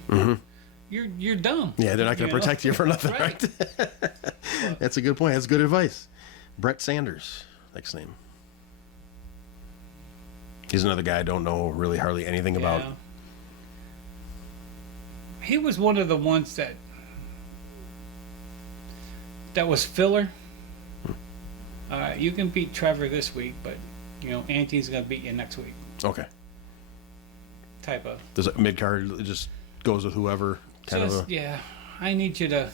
you're dumb. Yeah, they're not going to protect you for nothing, right? That's a good point. That's good advice. Brett Sanders, next name. He's another guy I don't know really hardly anything about. Yeah. He was one of the ones that was filler. You can beat Trevor this week, but Anthony's gonna beat you next week. Okay. Type of. Does it mid card just goes with whoever? Yeah. I need you to,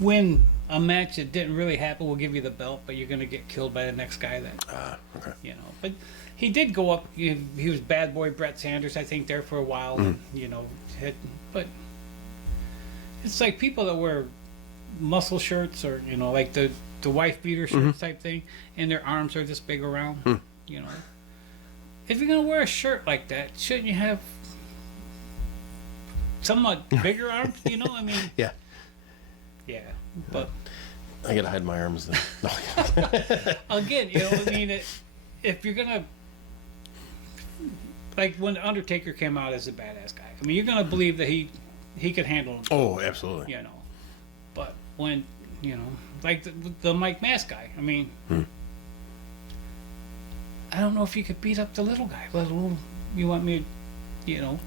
win a match that didn't really happen. We'll give you the belt, but you're gonna get killed by the next guy that. Okay. But he did go up. He was bad boy Brett Sanders, I think, there for a while. But it's like people that wear muscle shirts or like the wife beater shirts type thing, and their arms are this big around. If you're gonna wear a shirt like that, shouldn't you have somewhat bigger arms? I mean. Yeah. Yeah, but I gotta hide my arms then. No. again, I mean, if you're gonna, like when the Undertaker came out as a badass guy, I mean, you're gonna believe that he could handle him. Oh, absolutely. But when like the Mike Mass guy, I mean, I don't know if you could beat up the little guy. Let alone you want me,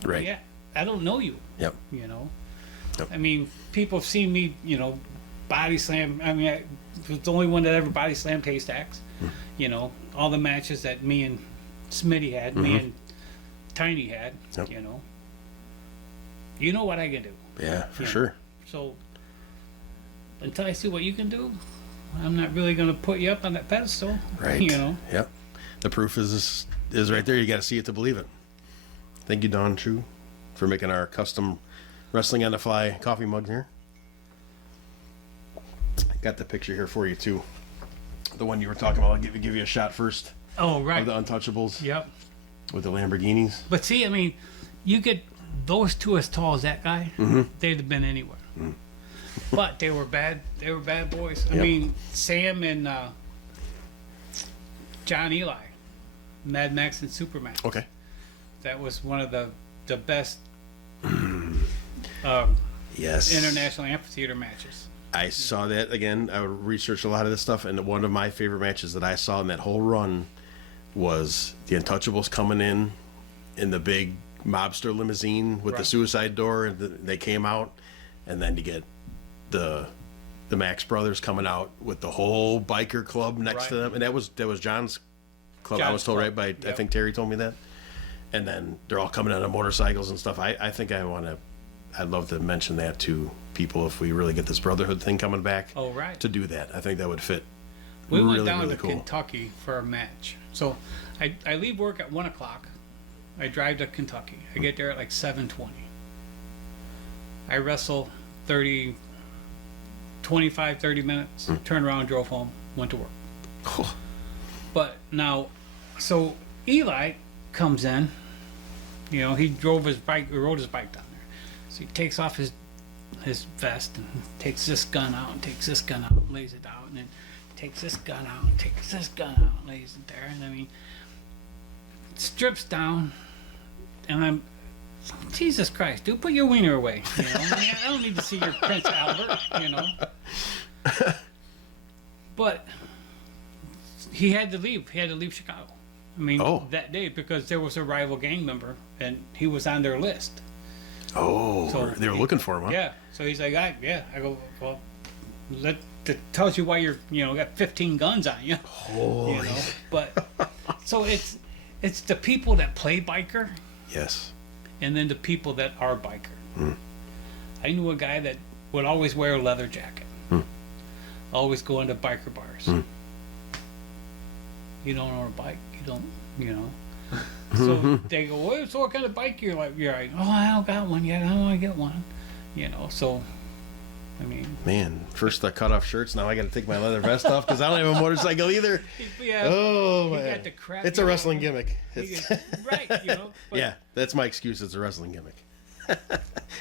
Right. Yeah, I don't know you. Yep. Yep. I mean, people have seen me, body slam. I mean, I was the only one that ever body slammed Haystacks. All the matches that me and Smitty had, me and Tiny had. Yep. You know what I can do. Yeah, for sure. So until I see what you can do, I'm not really going to put you up on that pedestal. Right. Yep. The proof is right there. You got to see it to believe it. Thank you, Don Chu, for making our custom Wrestling on the Fly coffee mug here. Got the picture here for you too. The one you were talking about. I'll give you a shot first. Oh, right. Of the Untouchables. Yep. With the Lamborghinis. But see, I mean, you get those two as tall as that guy, they'd have been anywhere. But they were bad. They were bad boys. I mean, Sam and John Eli, Mad Max and Superman. Okay. That was one of the best yes. international amphitheater matches. I saw that again. I researched a lot of this stuff, and one of my favorite matches that I saw in that whole run was the Untouchables coming in the big mobster limousine with the suicide door, and they came out, and then to get the Max Brothers coming out with the whole biker club next to them, and that was John's club. I was told club. right by I think Terry told me that, and then they're all coming out on motorcycles and stuff. I think I'd love to mention that to people if we really get this brotherhood thing coming back. Oh, right. To do that, I think that would fit. We really, went down really to cool. Kentucky for a match. So I leave work at 1 o'clock. I drive to Kentucky. I get there at like 7:20. I wrestle 30 minutes, turned around, drove home, went to work. But now, so Eli comes in, he drove his bike, or rode his bike down there. So he takes off his vest and takes this gun out and takes this gun out and lays it out, and then takes this gun out and takes this gun out and lays it there. And I mean, strips down, and I'm, Jesus Christ, dude, put your wiener away. I mean, I don't need to see your Prince Albert, But he had to leave. He had to leave Chicago. I mean, that day, because there was a rival gang member, and he was on their list. Oh, so they were looking for him, huh? Yeah. So he's like, I go, well, that tells you why you're, got 15 guns on you. Holy. But so it's the people that play biker. Yes. And then the people that are biker. I knew a guy that would always wear a leather jacket. Always go into biker bars. You don't own a bike. You don't, So they go, well, so what kind of bike you're like? You're like, oh, I don't got one yet. I don't want to get one. So, I mean. Man, first the cut off shirts. Now I got to take my leather vest off because I don't have a motorcycle either. Yeah. Oh, man. Got the crap, it's a wrestling gimmick. Right, But, yeah, that's my excuse. It's a wrestling gimmick.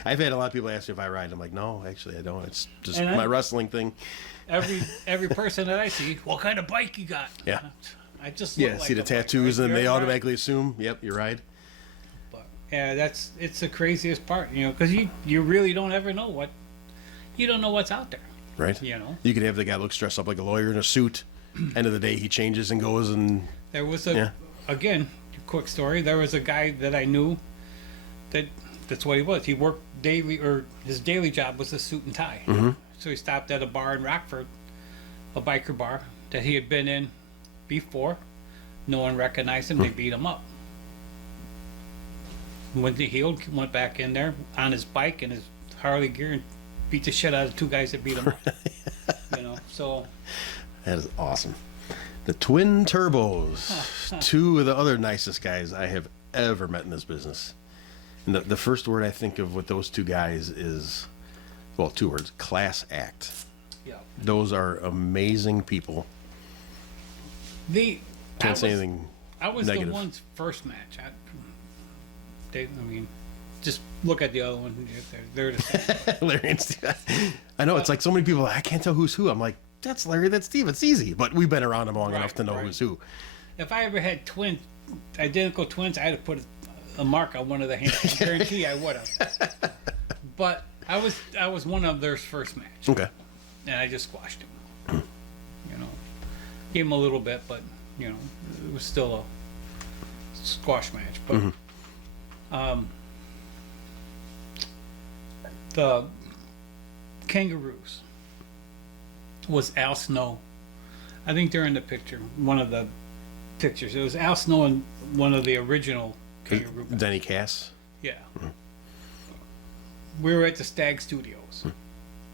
I've had a lot of people ask me if I ride. I'm like, no, actually, I don't. It's just my wrestling thing. Every person that I see, what kind of bike you got? Yeah. I just see like the tattoos, and they automatically assume, yep, you ride. But yeah, it's the craziest part, because you really don't ever know what. you don't know what's out there. Right. You know. You could have the guy look dressed up like a lawyer in a suit. End of the day, he changes and goes and. There was Yeah. again, quick story. There was a guy that I knew that's what he was. He worked daily, or his daily job was a suit and tie. Mm-hmm. So he stopped at a bar in Rockford, a biker bar that he had been in before. No one recognized him. They beat him up. When he healed, went back in there on his bike and his Harley gear and beat the shit out of two guys that beat him up. You know, so That is awesome. The Twin Turbos. Two of the other nicest guys I have ever met in this business. And the first word I think of with those two guys is, well, two words: class act. yeah. Those are amazing people. Can't say anything I was negative. the one's first match. I mean, just look at the other one. They're the same. Larry and Steve. I know, it's like so many people, I can't tell who's who. I'm like, that's Larry, that's Steve. It's easy. But we've been around them long enough to know right. who's who. If I ever had identical twins, I'd have put a mark on one of the hands. I guarantee I would have. But I was one of their first match, Okay. and I just squashed him. You know, gave him a little bit, but you know, it was still a squash match. But the Kangaroos was Al Snow. I think they're in the picture. One of the pictures. It was Al Snow and one of the original Kangaroo guys. Denny Cass. Yeah. We were at the Stag Studios,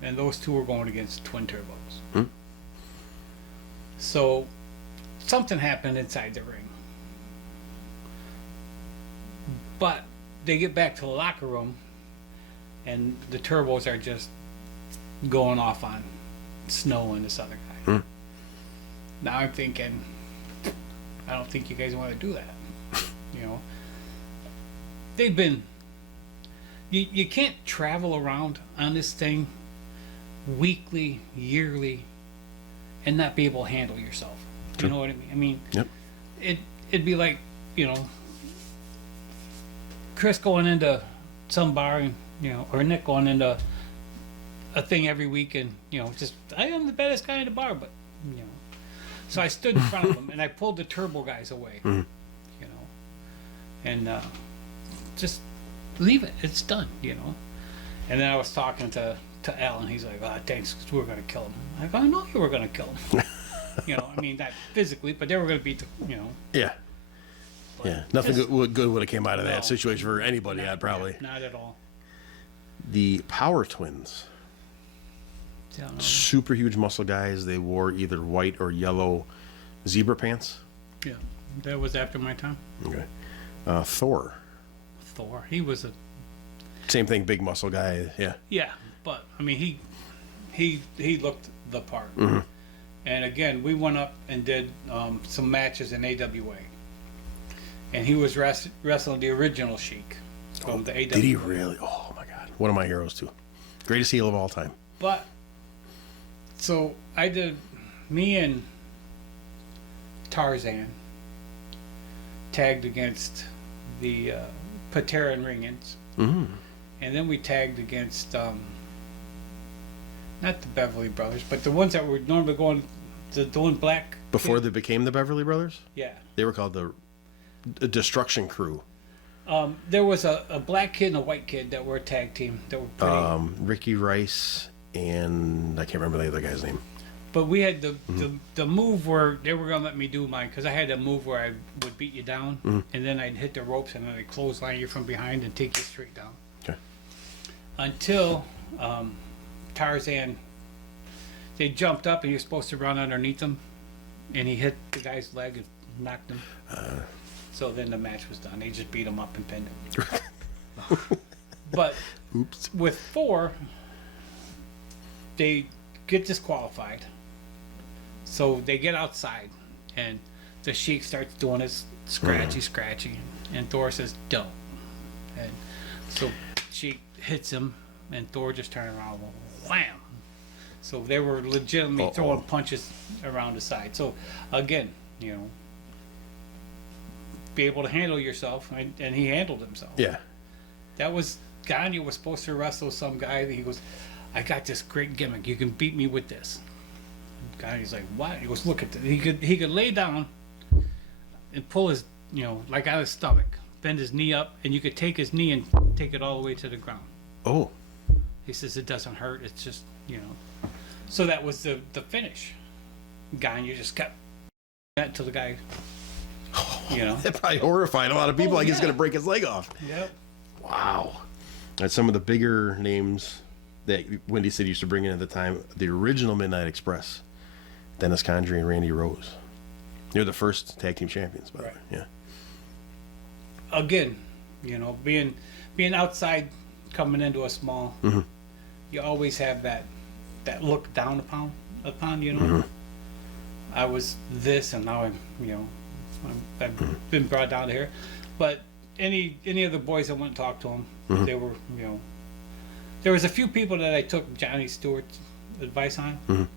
and those two were going against Twin Turbos. So something happened inside the ring. But they get back to the locker room, and the Turbos are just going off on Snow and this other guy. Now I'm thinking, I don't think you guys want to do that. You know, they've been. You can't travel around on this thing weekly, yearly, and not be able to handle yourself. You know what I mean? I mean, Yep. it'd be like, you know, Chris going into some bar, and you know, or Nick going into a thing every week, and you know, just I am the baddest guy in the bar, but you know. So I stood in front of them and I pulled the Turbo guys away, you know, and just leave it. It's done, you know. And then I was talking to Al, and he's like, "Oh, thanks, 'cause we were going to kill him." I'm like, "I know you were going to kill him." You know, I mean, not physically, but they were going to beat the, you know. Yeah. But Yeah. Nothing just- good would have came out of No. that situation for anybody, I'd probably. Not at all. The Power Twins. So, Super huge muscle guys. They wore either white or yellow zebra pants. yeah, that was after my time. Okay. Thor. Thor, he was a Same thing, big muscle guy. Yeah. yeah, but I mean he looked the part. And again, we went up and did some matches in AWA, and he was wrestling the original Sheik from the AWA. Did he really? Oh my God. One of my heroes too. Greatest heel of all time. But so I did, me and Tarzan tagged against the Patera and Ringans, and then we tagged against not the Beverly Brothers, but the ones that were normally going, the one black Before kid. they became the Beverly Brothers, Yeah. they were called the Destruction Crew. There was a black kid and a white kid that were a tag team that were pretty. Ricky Rice and I can't remember the other guy's name. But we had the move where they were gonna let me do mine, because I had a move where I would beat you down, and then I'd hit the ropes and then I'd clothesline you from behind and take you straight down. Okay. Until Tarzan, they jumped up and you're supposed to run underneath them, and he hit the guy's leg and knocked him. So then the match was done. They just beat him up and pinned him. But Oops. with Thor, they get disqualified. So they get outside, and the Sheik starts doing his scratchy, and Thor says, "Don't." And so Sheik hits him, and Thor just turned around, and wham! So they were legitimately throwing punches around the side. So again, you know, be able to handle yourself, and he handled himself. Yeah. That was Gagne was supposed to wrestle some guy. He goes, I got this great gimmick. You can beat me with this. Guy's like, what? He goes, look at this. He could lay down and pull his, like out of his stomach, bend his knee up, and you could take his knee and take it all the way to the ground. Oh. He says it doesn't hurt. It's just, So that was the finish. Guy, and you just kept that until the guy, That probably horrified a lot of people. Like he's going to break his leg off. Yep. Wow. That's some of the bigger names that Windy City used to bring in at the time. The original Midnight Express. Dennis Condrey and Randy Rose. They're the first tag team champions, by the way. Yeah. Again, being outside, coming into a small, you always have that look down upon. I was this, and now I've been brought down to here. But any of the boys that went and talked to them, they were, there was a few people that I took Johnny Stewart's advice on,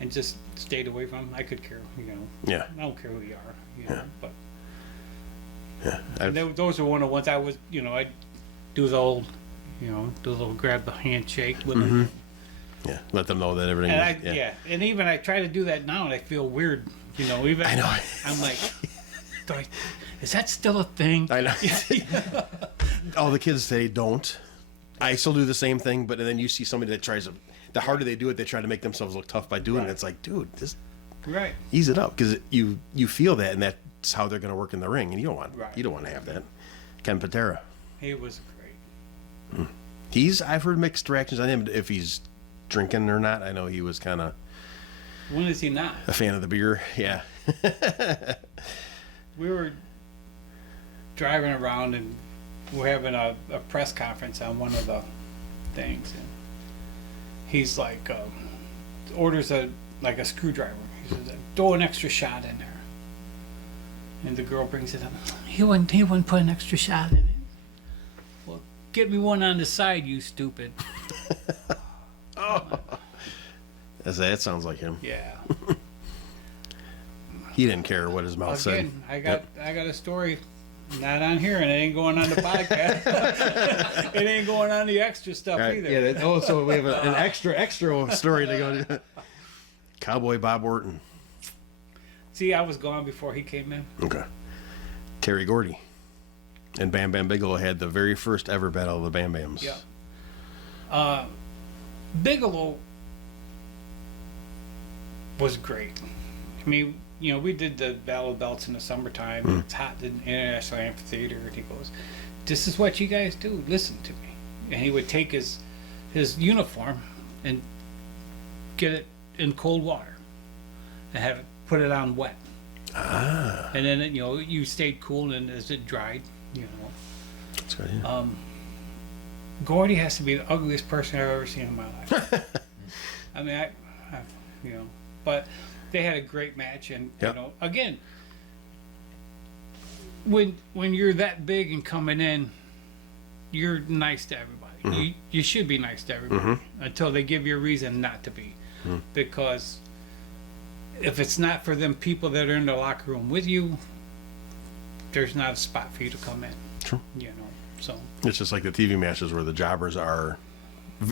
and just stayed away from. I could care, Yeah. I don't care who you are, but Yeah. those are one of the ones I was, I'd do the old, do the little grab the handshake with them. Yeah. Let them know that everything. And and even I try to do that now, and I feel weird, even I know. I'm like, is that still a thing? I know. All the kids say don't. I still do the same thing, but then you see somebody that tries to. The harder they do it, they try to make themselves look tough by doing it. It's like, dude, just ease it up, because you feel that, and that's how they're going to work in the ring, and you don't want to have that. Ken Patera. He was great. I've heard mixed reactions on him if he's drinking or not. I know he was kind of. When is he not? A fan of the beer, yeah. We were driving around, and we're having a press conference on one of the things, and he's like, orders a screwdriver. He says, throw an extra shot in there. And the girl brings it up. He wouldn't put an extra shot in it. Well, get me one on the side, you stupid. That sounds like him. Yeah. He didn't care what his mouth said. Again, I got a story, not on here, and it ain't going on the podcast. It ain't going on the extra stuff either. Yeah. So we have an extra story to go to. Cowboy Bob Orton. See, I was gone before he came in. Okay. Terry Gordy and Bam Bam Bigelow had the very first ever battle of the Bam Bams. Yeah. Bigelow was great. I mean, we did the Battle of Belts in the summertime. It's hot in the International Amphitheater, and he goes, "This is what you guys do. Listen to me." And he would take his uniform and get it in cold water and have it put it on wet. And then you stayed cool, and as it dried, That's good. Yeah. Gordy has to be the ugliest person I've ever seen in my life. I mean, but they had a great match, and again, when you're that big and coming in, you're nice to everybody. You should be nice to everybody until they give you a reason not to be, because if it's not for them people that are in the locker room with you, there's not a spot for you to come in. True. So It's just like the TV matches where the jobbers are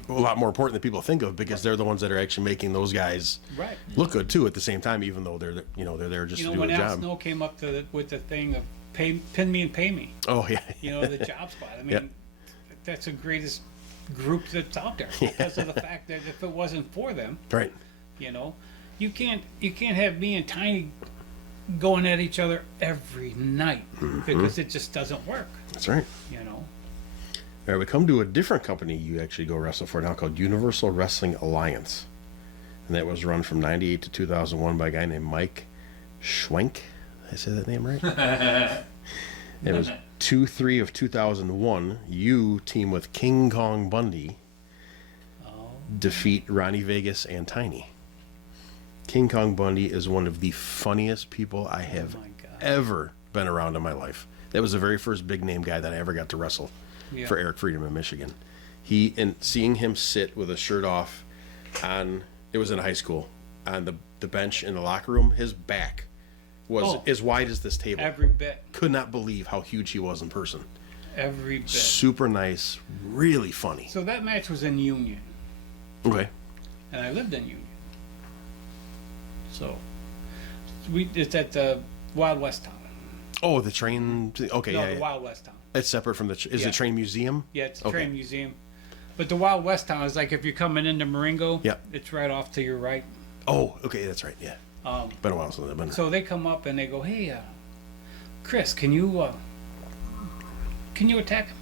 a lot more important than people think of, because they're the ones that are actually making those guys look good too at the same time, even though they're there just to do a when Al job. Snow came up with the thing of pin me and pay me. Oh yeah. The job spot. I mean, that's the greatest group that's out there because of the fact that if it wasn't for them, Right. you can't have me and Tiny going at each other every night because it just doesn't work. That's right. All right, we come to a different company you actually go wrestle for now called Universal Wrestling Alliance. And that was run from 98 to 2001 by a guy named Mike Schwenk. Did I say that name right? It was 2/3 of 2001. You team with King Kong Bundy, defeat Ronnie Vegas and Tiny. King Kong Bundy is one of the funniest people I have ever been around in my life. That was the very first big name guy that I ever got to wrestle for Eric Freedom in Michigan. And seeing him sit with a shirt off it was in high school, on the bench in the locker room, his back was as wide as this table. Every bit. Could not believe how huge he was in person. Every bit. Super nice, really funny. So that match was in Union. Okay. and I lived in Union. So it's at the Wild West town. Oh, the train. Okay, No, yeah, the yeah. Wild West town. It's separate from the. Is Yeah. the train museum? Yeah, it's a Okay. train museum. But the Wild West town is like if you're coming into Marengo, Yeah. it's right off to your right. Oh, okay, that's right. Yeah. Um, Been a while since I've been there. So they come up and they go, "Hey, Chris, can you attack him?"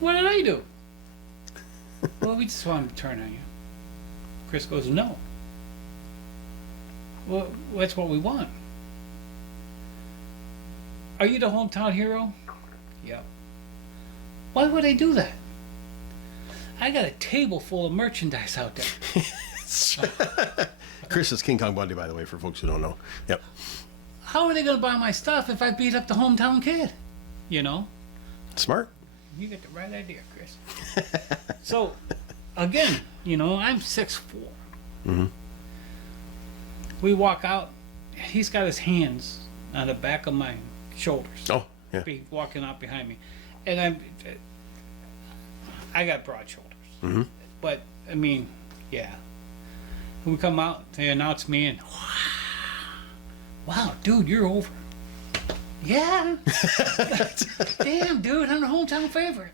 What did I do? Well, we just want him to turn on you. Chris goes, "No. Well, that's what we want." Are you the hometown hero? Yep. Why would I do that? I got a table full of merchandise out there. Chris is King Kong Bundy, by the way, for folks who don't know. Yep. How are they going to buy my stuff if I beat up the hometown kid? You know? Smart. You get the right idea, Chris. So, again, I'm 6'4". Mm-hmm. We walk out. He's got his hands on the back of my shoulders. Oh, yeah. Walking out behind me. And I got broad shoulders. Mm-hmm. But, I mean, yeah. We come out, they announce me, and wow, dude, you're over. Yeah. Damn, dude, I'm the hometown favorite.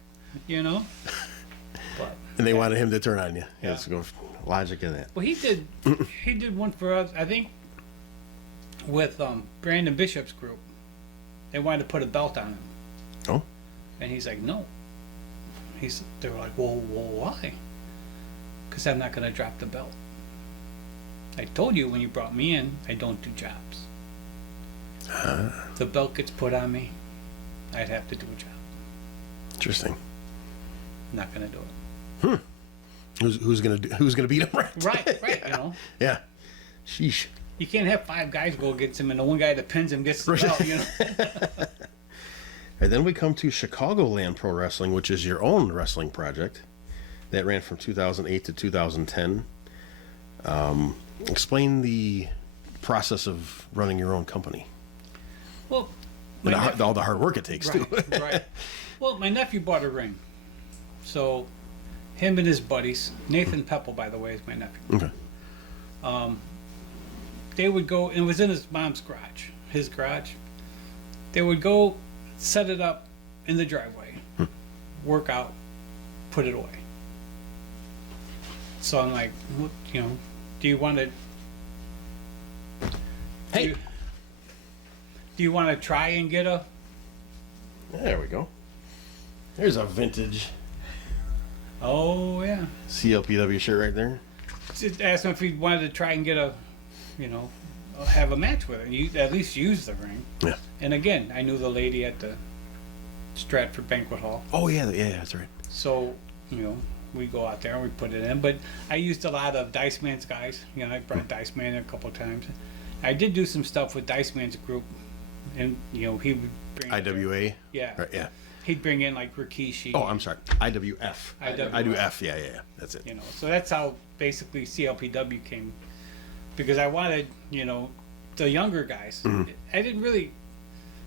But And they wanted him to turn on you. Yeah. Let's go logic in that. well, he did one for us, I think, with Brandon Bishop's group. They wanted to put a belt on him, Oh, and he's like, no. They were like, well, why? Because I'm not going to drop the belt. I told you when you brought me in, I don't do jobs. The belt gets put on me, I'd have to do a job. interesting. Not going to do it. Who's gonna beat him? Right. Yeah. Sheesh. You can't have 5 guys go against him, and the one guy that pins him gets the belt. And then we come to Chicagoland Pro Wrestling, which is your own wrestling project that ran from 2008 to 2010. Explain the process of running your own company Well, and all the hard work it takes too. right. Well, my nephew bought a ring, so him and his buddies, Nathan Pepple, by the way, is my nephew. Okay. They would go, and it was in his mom's garage, his garage. They would go set it up in the driveway, work out, put it away. So I'm like, do you want to? Hey. Do you want to try and get a? There we go. There's a vintage Oh yeah. CLPW shirt right there. Just asked him if he wanted to try and get a, have a match with her. You at least use the ring. Yeah. And again, I knew the lady at the Stratford Banquet Hall. Oh yeah, that's right. So, we go out there and we put it in. But I used a lot of Dice Man's guys. I brought Dice Man in a couple of times. I did do some stuff with Dice Man's group. And, he would bring... IWA. Yeah. Right, yeah. He'd bring in, like, Rikishi. Oh, I'm sorry. IWF. IWF. Yeah. That's it. So that's how basically CLPW came. Because I wanted, the younger guys. I didn't really...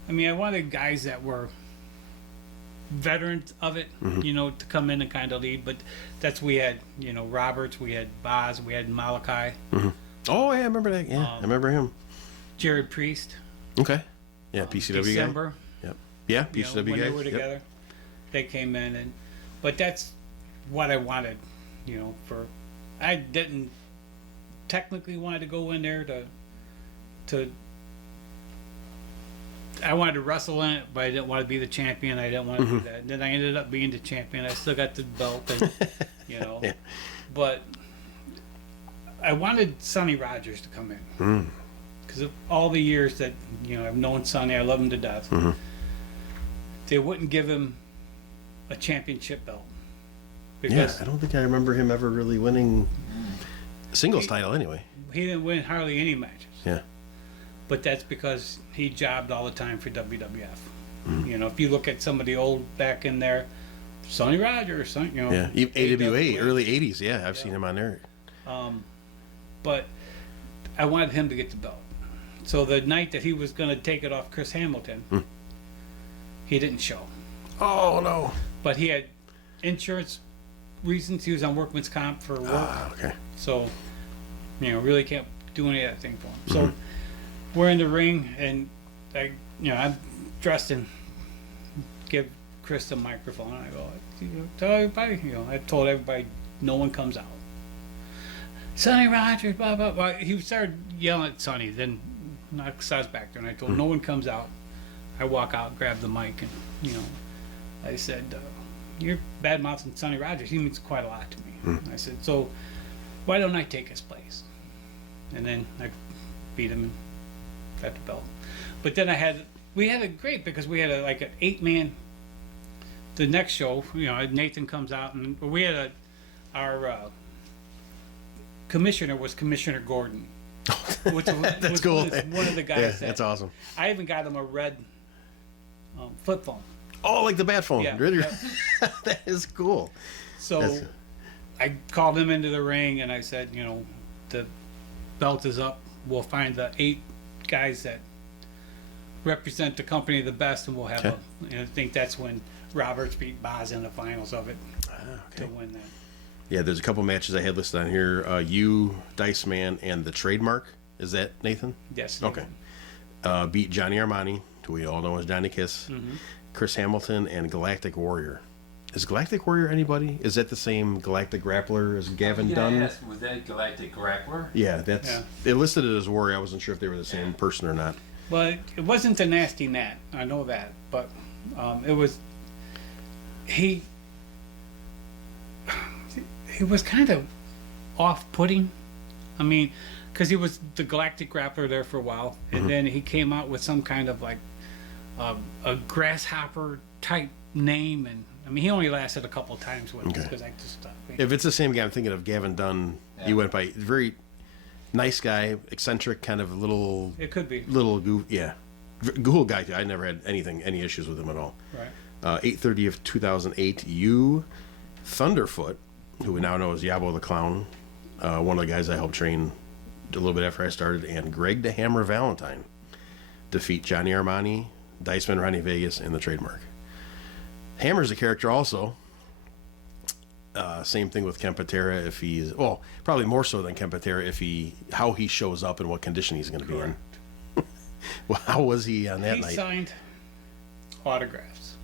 I wanted guys that were veterans of it, to come in and kind of lead. But we had, Roberts, we had Boz, we had Malachi. Oh yeah, I remember that. Yeah, I remember him. Jared Priest. Okay. Yeah, PCW December. guy. Yep. Yeah, PCW when guy. they were together, they came in, but that's what I wanted, I didn't technically want to go in there to I wanted to wrestle in it, but I didn't want to be the champion. I didn't want to do that. And then I ended up being the champion. I still got the belt, and Yeah. But I wanted Sonny Rogers to come in because of all the years that I've known Sonny. I love him to death. They wouldn't give him a championship belt because I don't think I remember him ever really winning singles title anyway. he didn't win hardly any matches. Yeah. But that's because he jobbed all the time for WWF. If you look at some of the old back in there, Sonny Rogers, Yeah. AWA, early 80s. Yeah, I've seen him on there. But I wanted him to get the belt. So the night that he was going to take it off Chris Hamilton, he didn't show. Oh, no. But he had insurance reasons. He was on workman's comp for work. Ah, okay. So, really can't do any of that thing for him. So we're in the ring, and I'm dressed in, give Chris the microphone, and I go, tell everybody, I told everybody, no one comes out. Sonny Rogers, blah, blah, blah. He started yelling at Sonny, then I was back there, and I told him, no one comes out. I walk out, grab the mic, and, I said, you're bad-mouthing Sonny Rogers. He means quite a lot to me. I said, so why don't I take his place? And then I beat him and got the belt. But then we had it great because we had an 8-man. The next show, Nathan comes out, and we had our commissioner was Commissioner Gordon. Which That's cool. One of the guys. Yeah, that's awesome. I even got him a red flip phone. Oh, like the bat phone. Yeah, Really? yeah. That is cool. So I called him into the ring, and I said, the belt is up. We'll find the 8 guys that represent the company the best, and we'll have I think that's when Roberts beat Boz in the finals of it to win that. Yeah, there's a couple matches I had listed on here. You, Dice Man, and the Trademark. Is that Nathan? Yes. Okay. Beat Johnny Armani, who we all know as Johnny Kiss, Chris Hamilton, and Galactic Warrior. Is Galactic Warrior anybody? Is that the same Galactic Grappler as Gavin Dunn? Yes, was that Galactic Grappler? Yeah, they listed it as Warrior. I wasn't sure if they were the same person or not. Well, it wasn't the Nasty Nat. I know that, but it was he was kind of off-putting. I mean, because he was the Galactic Grappler there for a while, and then he came out with some kind of a grasshopper type name, and I mean, he only lasted a couple of times with us because I just thought. If it's the same guy, I'm thinking of Gavin Dunn. He went by very nice guy, eccentric, kind of little. It could be little goof. Yeah, cool guy too. I never had any issues with him at all. right. 8/30 of 2008. You, Thunderfoot, who we now know as Yabo the Clown, one of the guys I helped train a little bit after I started, and Greg the Hammer Valentine defeat Johnny Armani, Diceman Ronnie Vegas, and the Trademark. Hammer's a character also. Same thing with Kempatera. If he's probably more so than Kempatera how he shows up and what condition he's going to be in. Well, how was he on that He night? signed autographs.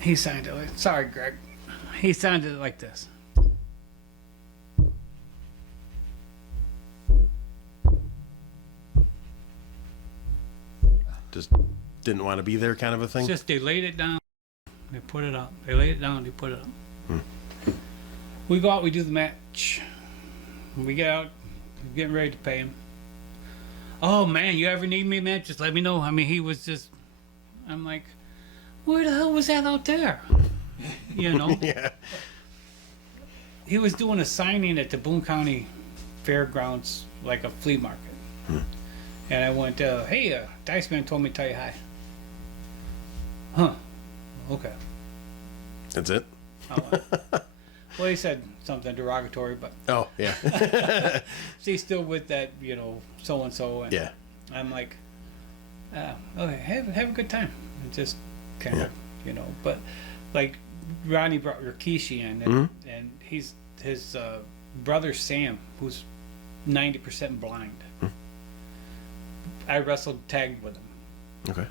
He signed it. Sorry, Greg. He signed it like this. Just didn't want to be there, kind of a thing. It's just they laid it down, they put it up. They laid it down, they put it up. We go out, we do the match. We get out, we're getting ready to pay him. Oh man, you ever need me, man? Just let me know. I mean, he was just. I'm like, where the hell was that out there? Yeah. He was doing a signing at the Boone County Fairgrounds, like a flea market. And I went, hey, Dice Man told me to tell you hi. Huh. Okay. That's it. Well, he said something derogatory, but Oh yeah. he's still with that, so and so. Yeah. I'm like, okay, have a good time. And just kind of, But like, Ronnie brought Rikishi in, and his brother Sam, who's 90% blind. I wrestled tagged with him. Okay.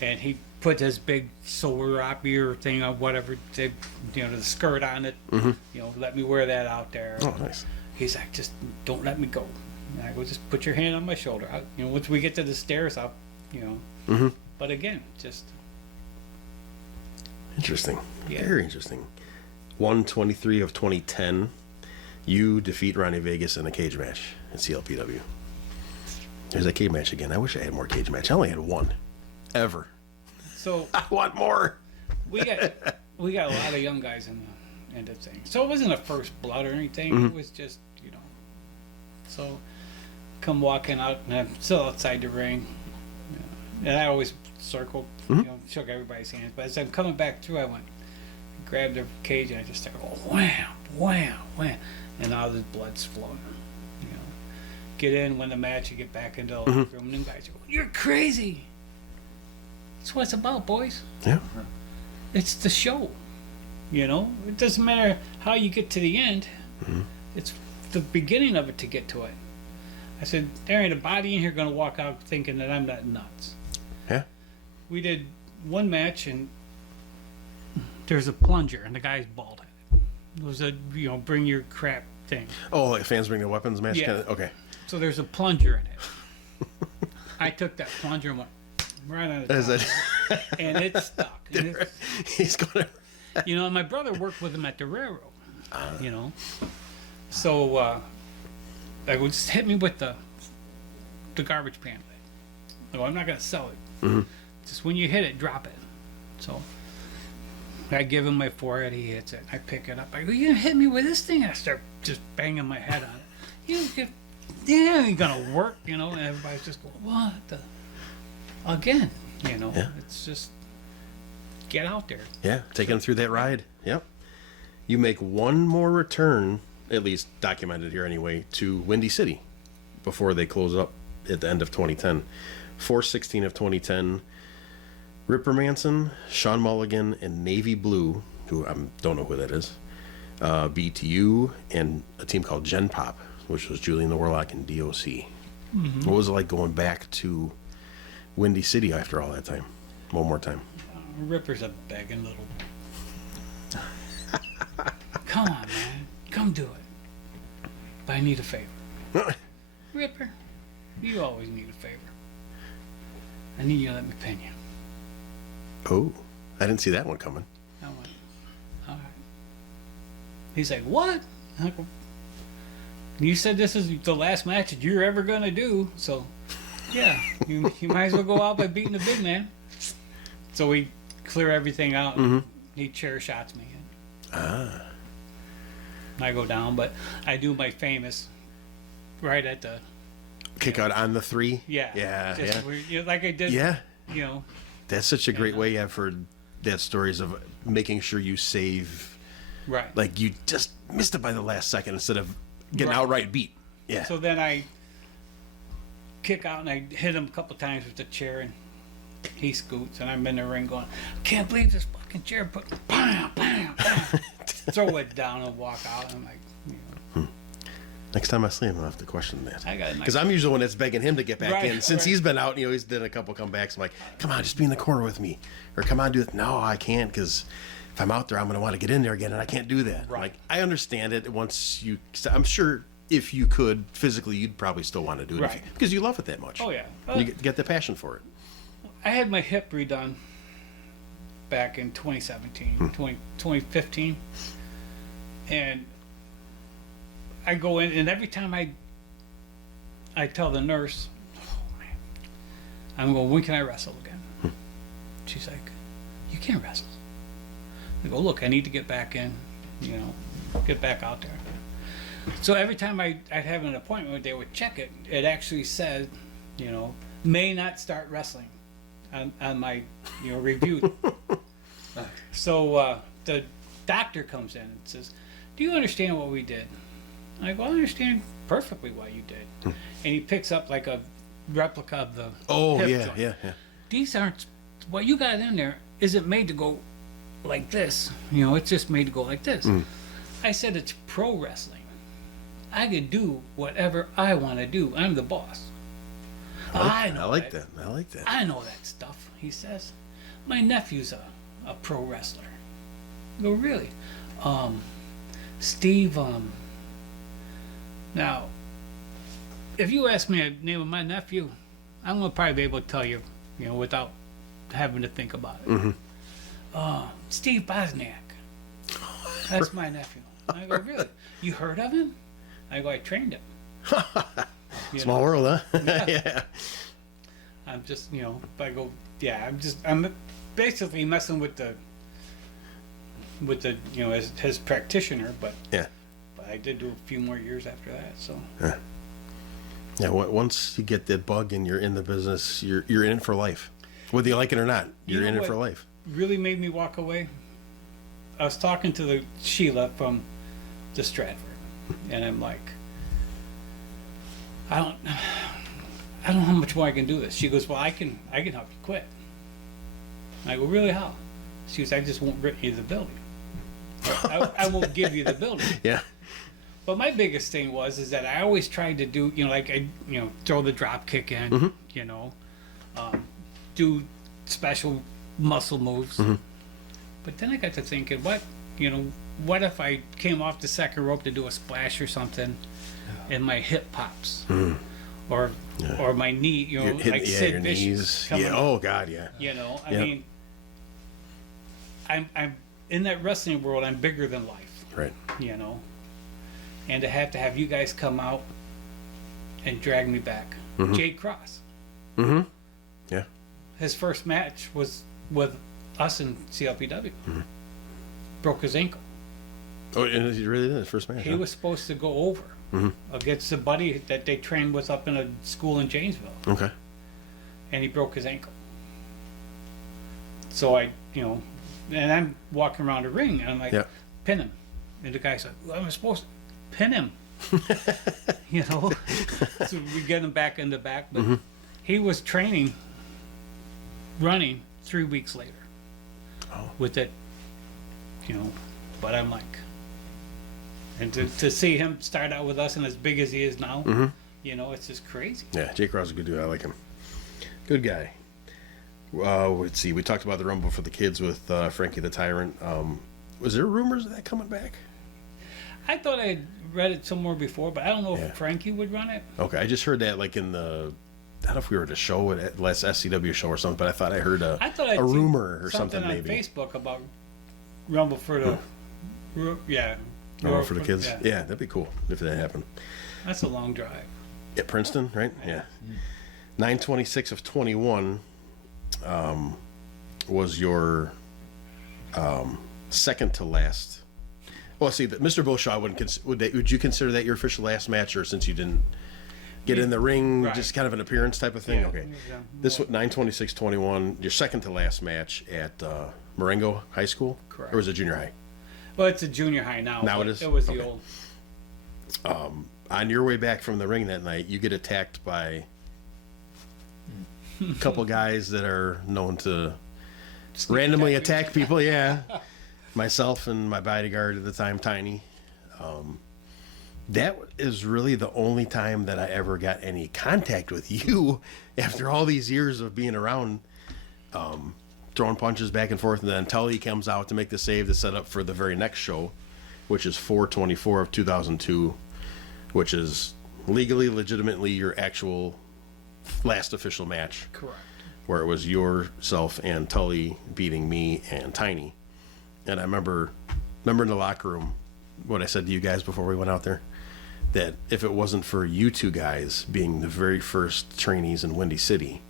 And he put his big solar or thing on whatever, the skirt on it. Let me wear that out there. Oh, nice. He's like, just don't let me go. And I go, just put your hand on my shoulder. Once we get to the stairs, I'll. But again, just. Interesting. Yeah. Very interesting. 1/23 of 2010. You defeat Ronnie Vegas in a cage match at CLPW. There's that cage match again. I wish I had more cage match. I only had one. Ever. So I want more. we got a lot of young guys in the end of thing. So it wasn't a first blood or anything. It was just, So come walking out, and I'm still outside the ring. And I always circled, shook everybody's hands. But as I'm coming back through, I went, grabbed the cage, and I just started, wham, wham, wham. And all the blood's flowing. Get in, win the match, you get back into the locker room, and then guys go, you're crazy. That's what it's about, boys. Yeah. It's the show. You know, it doesn't matter how you get to the end. It's the beginning of it to get to it. I said, there ain't a body in here going to walk out thinking that I'm not nuts. Yeah. We did one match, and there's a plunger, and the guy's bald headed. It was a, you know, bring your crap thing. Oh, like fans bring their weapons match? Yeah. Kinda? Okay. So there's a plunger in it. I took that plunger and went right on Is it, it? and it stuck. And it, He's going to. you know, and my brother worked with him at the railroad. You know, so I would just hit me with the garbage can lid. No, I'm not gonna sell it. Just when you hit it, drop it. So I give him my forehead, he hits it. I pick it up. I go, you hit me with this thing. I start just banging my head on it. Yeah, ain't gonna work, you know. And everybody's just going, what the? Again, you know. Yeah. It's just get out there. Yeah, taking him through that ride. Yep. You make one more return, at least documented here anyway, to Windy City before they close up at the end of 2010. 4/16 of 2010, Ripper Manson, Sean Mulligan, and Navy Blue, who I don't know who that is, beat you and a team called Gen Pop, which was Julian the Warlock and DOC. What was it like going back to Windy City after all that time? One more time. Ripper's a begging little. Come on, man. Come do it. But I need a favor. Ripper, you always need a favor. I need you to let me pin you. Oh, I didn't see that one coming. I went, all right. He's like, what? I go, you said this is the last match that you're ever going to do, so yeah, you might as well go out by beating the big man. So we clear everything out, and he chair shots me. And I go down, but I do my famous right at the Kick out on the 3? yeah Yeah. you know, like I did. Yeah. You know. That's such a great way I've heard that stories of making sure you save, Right. like you just missed it by the last second instead of getting Right. outright beat. Yeah. So then I kick out and I hit him a couple times with the chair, and he scoots, and I'm in the ring going, I can't believe this fucking chair put bam, bam, bam. Throw it down and walk out. And I'm like, you know, Next time I see him, I'll have to question that. I got Because I'm usually the one that's begging him to get back Right, in. Since right. he's been out, you know, he's done a couple comebacks. I'm like, come on, just be in the corner with me. Or come on, do it. No, I can't, because if I'm out there, I'm going to want to get in there again, and I can't do that. Right. Like, I understand it once you, I'm sure if you could physically, you'd probably still want to do it. Right. Because you love it that much. Oh yeah. You get the passion for it. I had my hip redone back in 2017, 2015. And I go in, and every time I tell the nurse, oh man, I'm going, when can I wrestle again? She's like, you can't wrestle. I go, look, I need to get back in, you know, get back out there. So every time I'd have an appointment, they would check it. It actually said, you know, may not start wrestling on my, you know, review. So the doctor comes in and says, do you understand what we did? I go, I understand perfectly what you did. And he picks up like a replica of the Oh, hip yeah, joint. yeah. These aren't, what you got in there isn't made to go like this. You know, it's just made to go like this. I said, it's pro wrestling. I can do whatever I want to do. I'm the boss. I like that. I like that. I know that stuff, he says. My nephew's a pro wrestler. I go, really? Steve, now, if you ask me the name of my nephew, I'm going to probably be able to tell you, you know, without having to think about it. Steve Bosniak. That's my nephew. I go, really? You heard of him? I go, I trained him. You Small know? world, huh? Yeah. I'm just, you know, I go, yeah, I'm basically messing with the, you know, his practitioner, but Yeah. I did do a few more years after that, so. Yeah, once you get that bug and you're in the business, you're in it for life. Whether you like it or not, you're know in it what for life. Really made me walk away? I was talking to the Sheila from the Stratford, and I'm like, I don't know how much more I can do this. She goes, well, I can help you quit. I go, really, how? She goes, I just won't rip you the building. but I won't give you the building. Yeah. But my biggest thing is that I always tried to do, like throw the drop kick in, do special muscle moves. But then I got to thinking, what if I came off the second rope to do a splash or something, and my hip pops, or my knee, like Sid your Vicious knees. coming Yeah. up. Oh God. Yeah. I mean, I'm in that wrestling world. I'm bigger than life. Right. And to have you guys come out and drag me back. Jay Cross. Yeah. His first match was with us in CLPW. Broke his ankle. Oh, and he really did his first match. He was supposed to go over against a buddy that they trained with up in a school in Janesville. Okay. And he broke his ankle. So and I'm walking around the ring and I'm like, pin him. And the guy said, well, I'm supposed to pin him. So we get him back in the back. But he was training, running 3 weeks later. With it, but I'm like, and to see him start out with us and as big as he is now, it's just crazy. Yeah, Jake Ross is a good dude. I like him. Good guy. Let's see. We talked about the Rumble for the kids with Frankie the Tyrant. Was there rumors of that coming back? I thought I had read it somewhere before, but I don't know if Frankie would run it. Okay, I just heard that like in the. I don't know if we were at a show at last SCW show or something, but I thought I heard a rumor or something maybe. On Facebook about Rumble for the Rumble for the kids. Yeah, that'd be cool if that happened. That's a long drive. At Princeton, right? Yeah. 9/26 of 21 was your second to last. Well, see, Mr. Beauchamp would you consider that your official last match, or since you didn't get in the ring, just kind of an appearance type of thing? Okay. This was 9/26/21, your second to last match at Marengo High School? Correct. Or was it junior high? Well, it's a junior high now. Now it is? It was the old. On your way back from the ring that night, you get attacked by a couple guys that are known to randomly attack people. Yeah. Myself and my bodyguard at the time, Tiny. That is really the only time that I ever got any contact with you after all these years of being around, throwing punches back and forth. And then Tully comes out to make the save to set up for the very next show, which is 4/24 of 2002, which is legitimately your actual last official match. Correct. Where it was yourself and Tully beating me and Tiny. And I remember in the locker room what I said to you guys before we went out there, that if it wasn't for you two guys being the very first trainees in Windy City,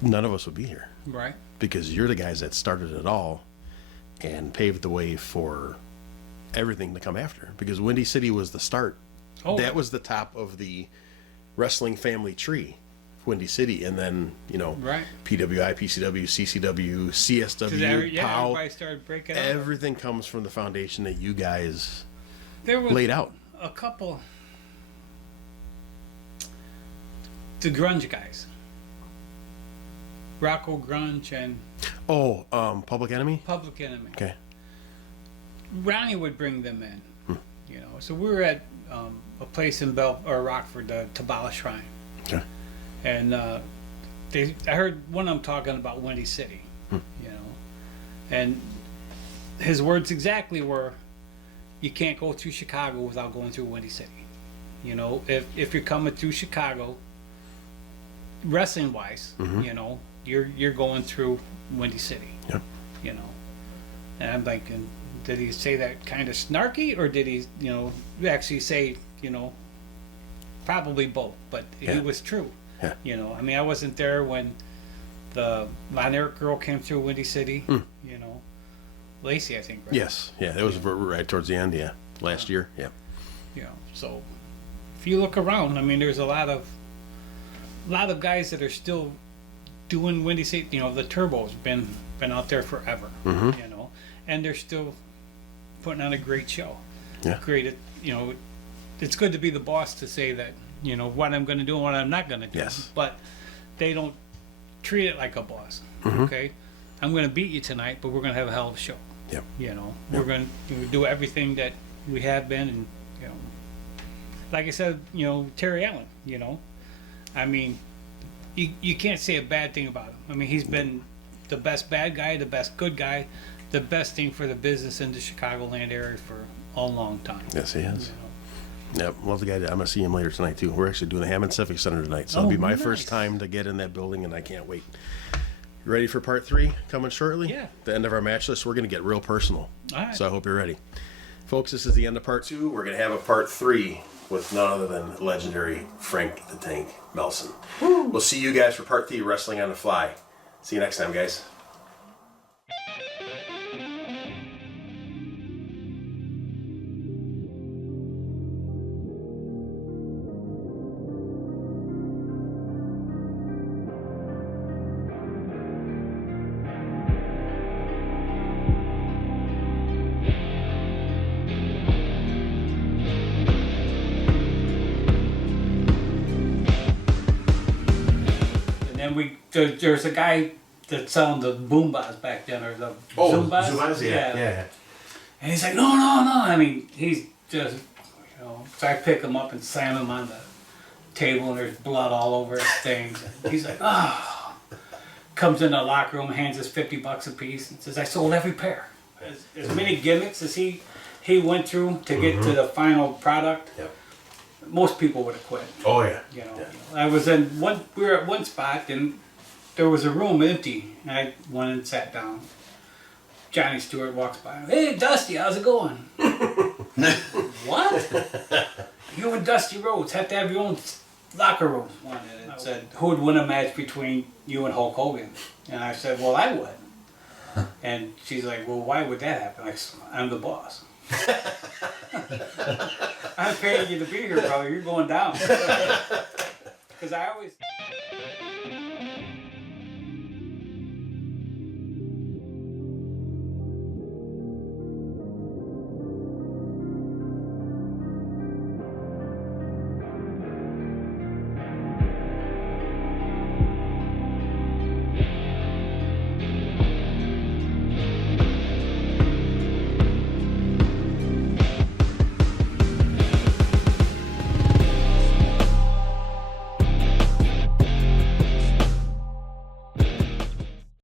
none of us would be here. Right. Because you're the guys that started it all and paved the way for everything to come after. Because Windy City was the start. Oh. That was the top of the wrestling family tree, Windy City, and then right. PWI, PCW, CCW, CSW, POW. Everybody started breaking out. Everything comes from the foundation that you guys there was laid out. A couple, the grunge guys, Rocco Grunge and Public Enemy. Public Enemy. Okay. Ronnie would bring them in, So we were at a place in Rockford, the Tabala Shrine. Okay. And I heard one of them talking about Windy City, and his words exactly were, "You can't go through Chicago without going through Windy City. If you're coming through Chicago, wrestling wise, you're going through Windy City. Yep. And I'm like, did he say that kind of snarky, or did he, actually say, probably both, but it was true. Yeah. I mean, I wasn't there when the Von Erich girl came through Windy City. Lacey, I think. Right? Yes. Yeah. It was right towards the end. Yeah. Last year. Yeah. So if you look around, I mean, there's a lot of guys that are still doing Windy City. The Turbo's been out there forever. And they're still putting on a great show. Yeah. Great. It's good to be the boss to say that. What I'm going to do and what I'm not going to do. Yes. But they don't treat it like a boss. Okay? I'm going to beat you tonight, but we're going to have a hell of a show. Yep. You know, we're going to do everything that we have been, and you know, like I said, you know, Terry Allen. You know, I mean, you can't say a bad thing about him. I mean, he's been the best bad guy, the best good guy, the best thing for the business in the Chicagoland area for a long time. Yes, he is. You know. Yep. Well, the guy, I'm gonna see him later tonight too. We're actually doing the Hammond Civic Center tonight, so it'll be my nice. first time to get in that building, and I can't wait. You ready for part 3 coming shortly? Yeah. The end of our match list. We're gonna get real personal. All right. So I hope you're ready, folks. This is the end of part 2. We're gonna have a part 3 with none other than legendary Frank the Tank Melson. We'll see you guys for part 3, Wrestling on the Fly. See you next time, guys. And there's a guy that's selling the Boombas back then, or the Zumbas. Yeah. And he's like, no. I mean, he's just, you know. So I pick him up and slam him on the table, and there's blood all over his things. And he's like, oh. Comes in the locker room, hands us $50 a piece, and says, I sold every pair. As many gimmicks as he went through to get to the final product. Yep. Most people would have quit. Oh yeah. You know, I was in one. We were at one spot, and there was a room empty. And I went and sat down. Johnny Stewart walks by. Hey, Dusty, how's it going? What? You and Dusty Rhodes have to have your own locker room. And it said, who would win a match between you and Hulk Hogan? And I said, well, I would. And she's like, well, why would that happen? I said, I'm the boss. I'm paying you to be here, brother. You're going down. Because I always...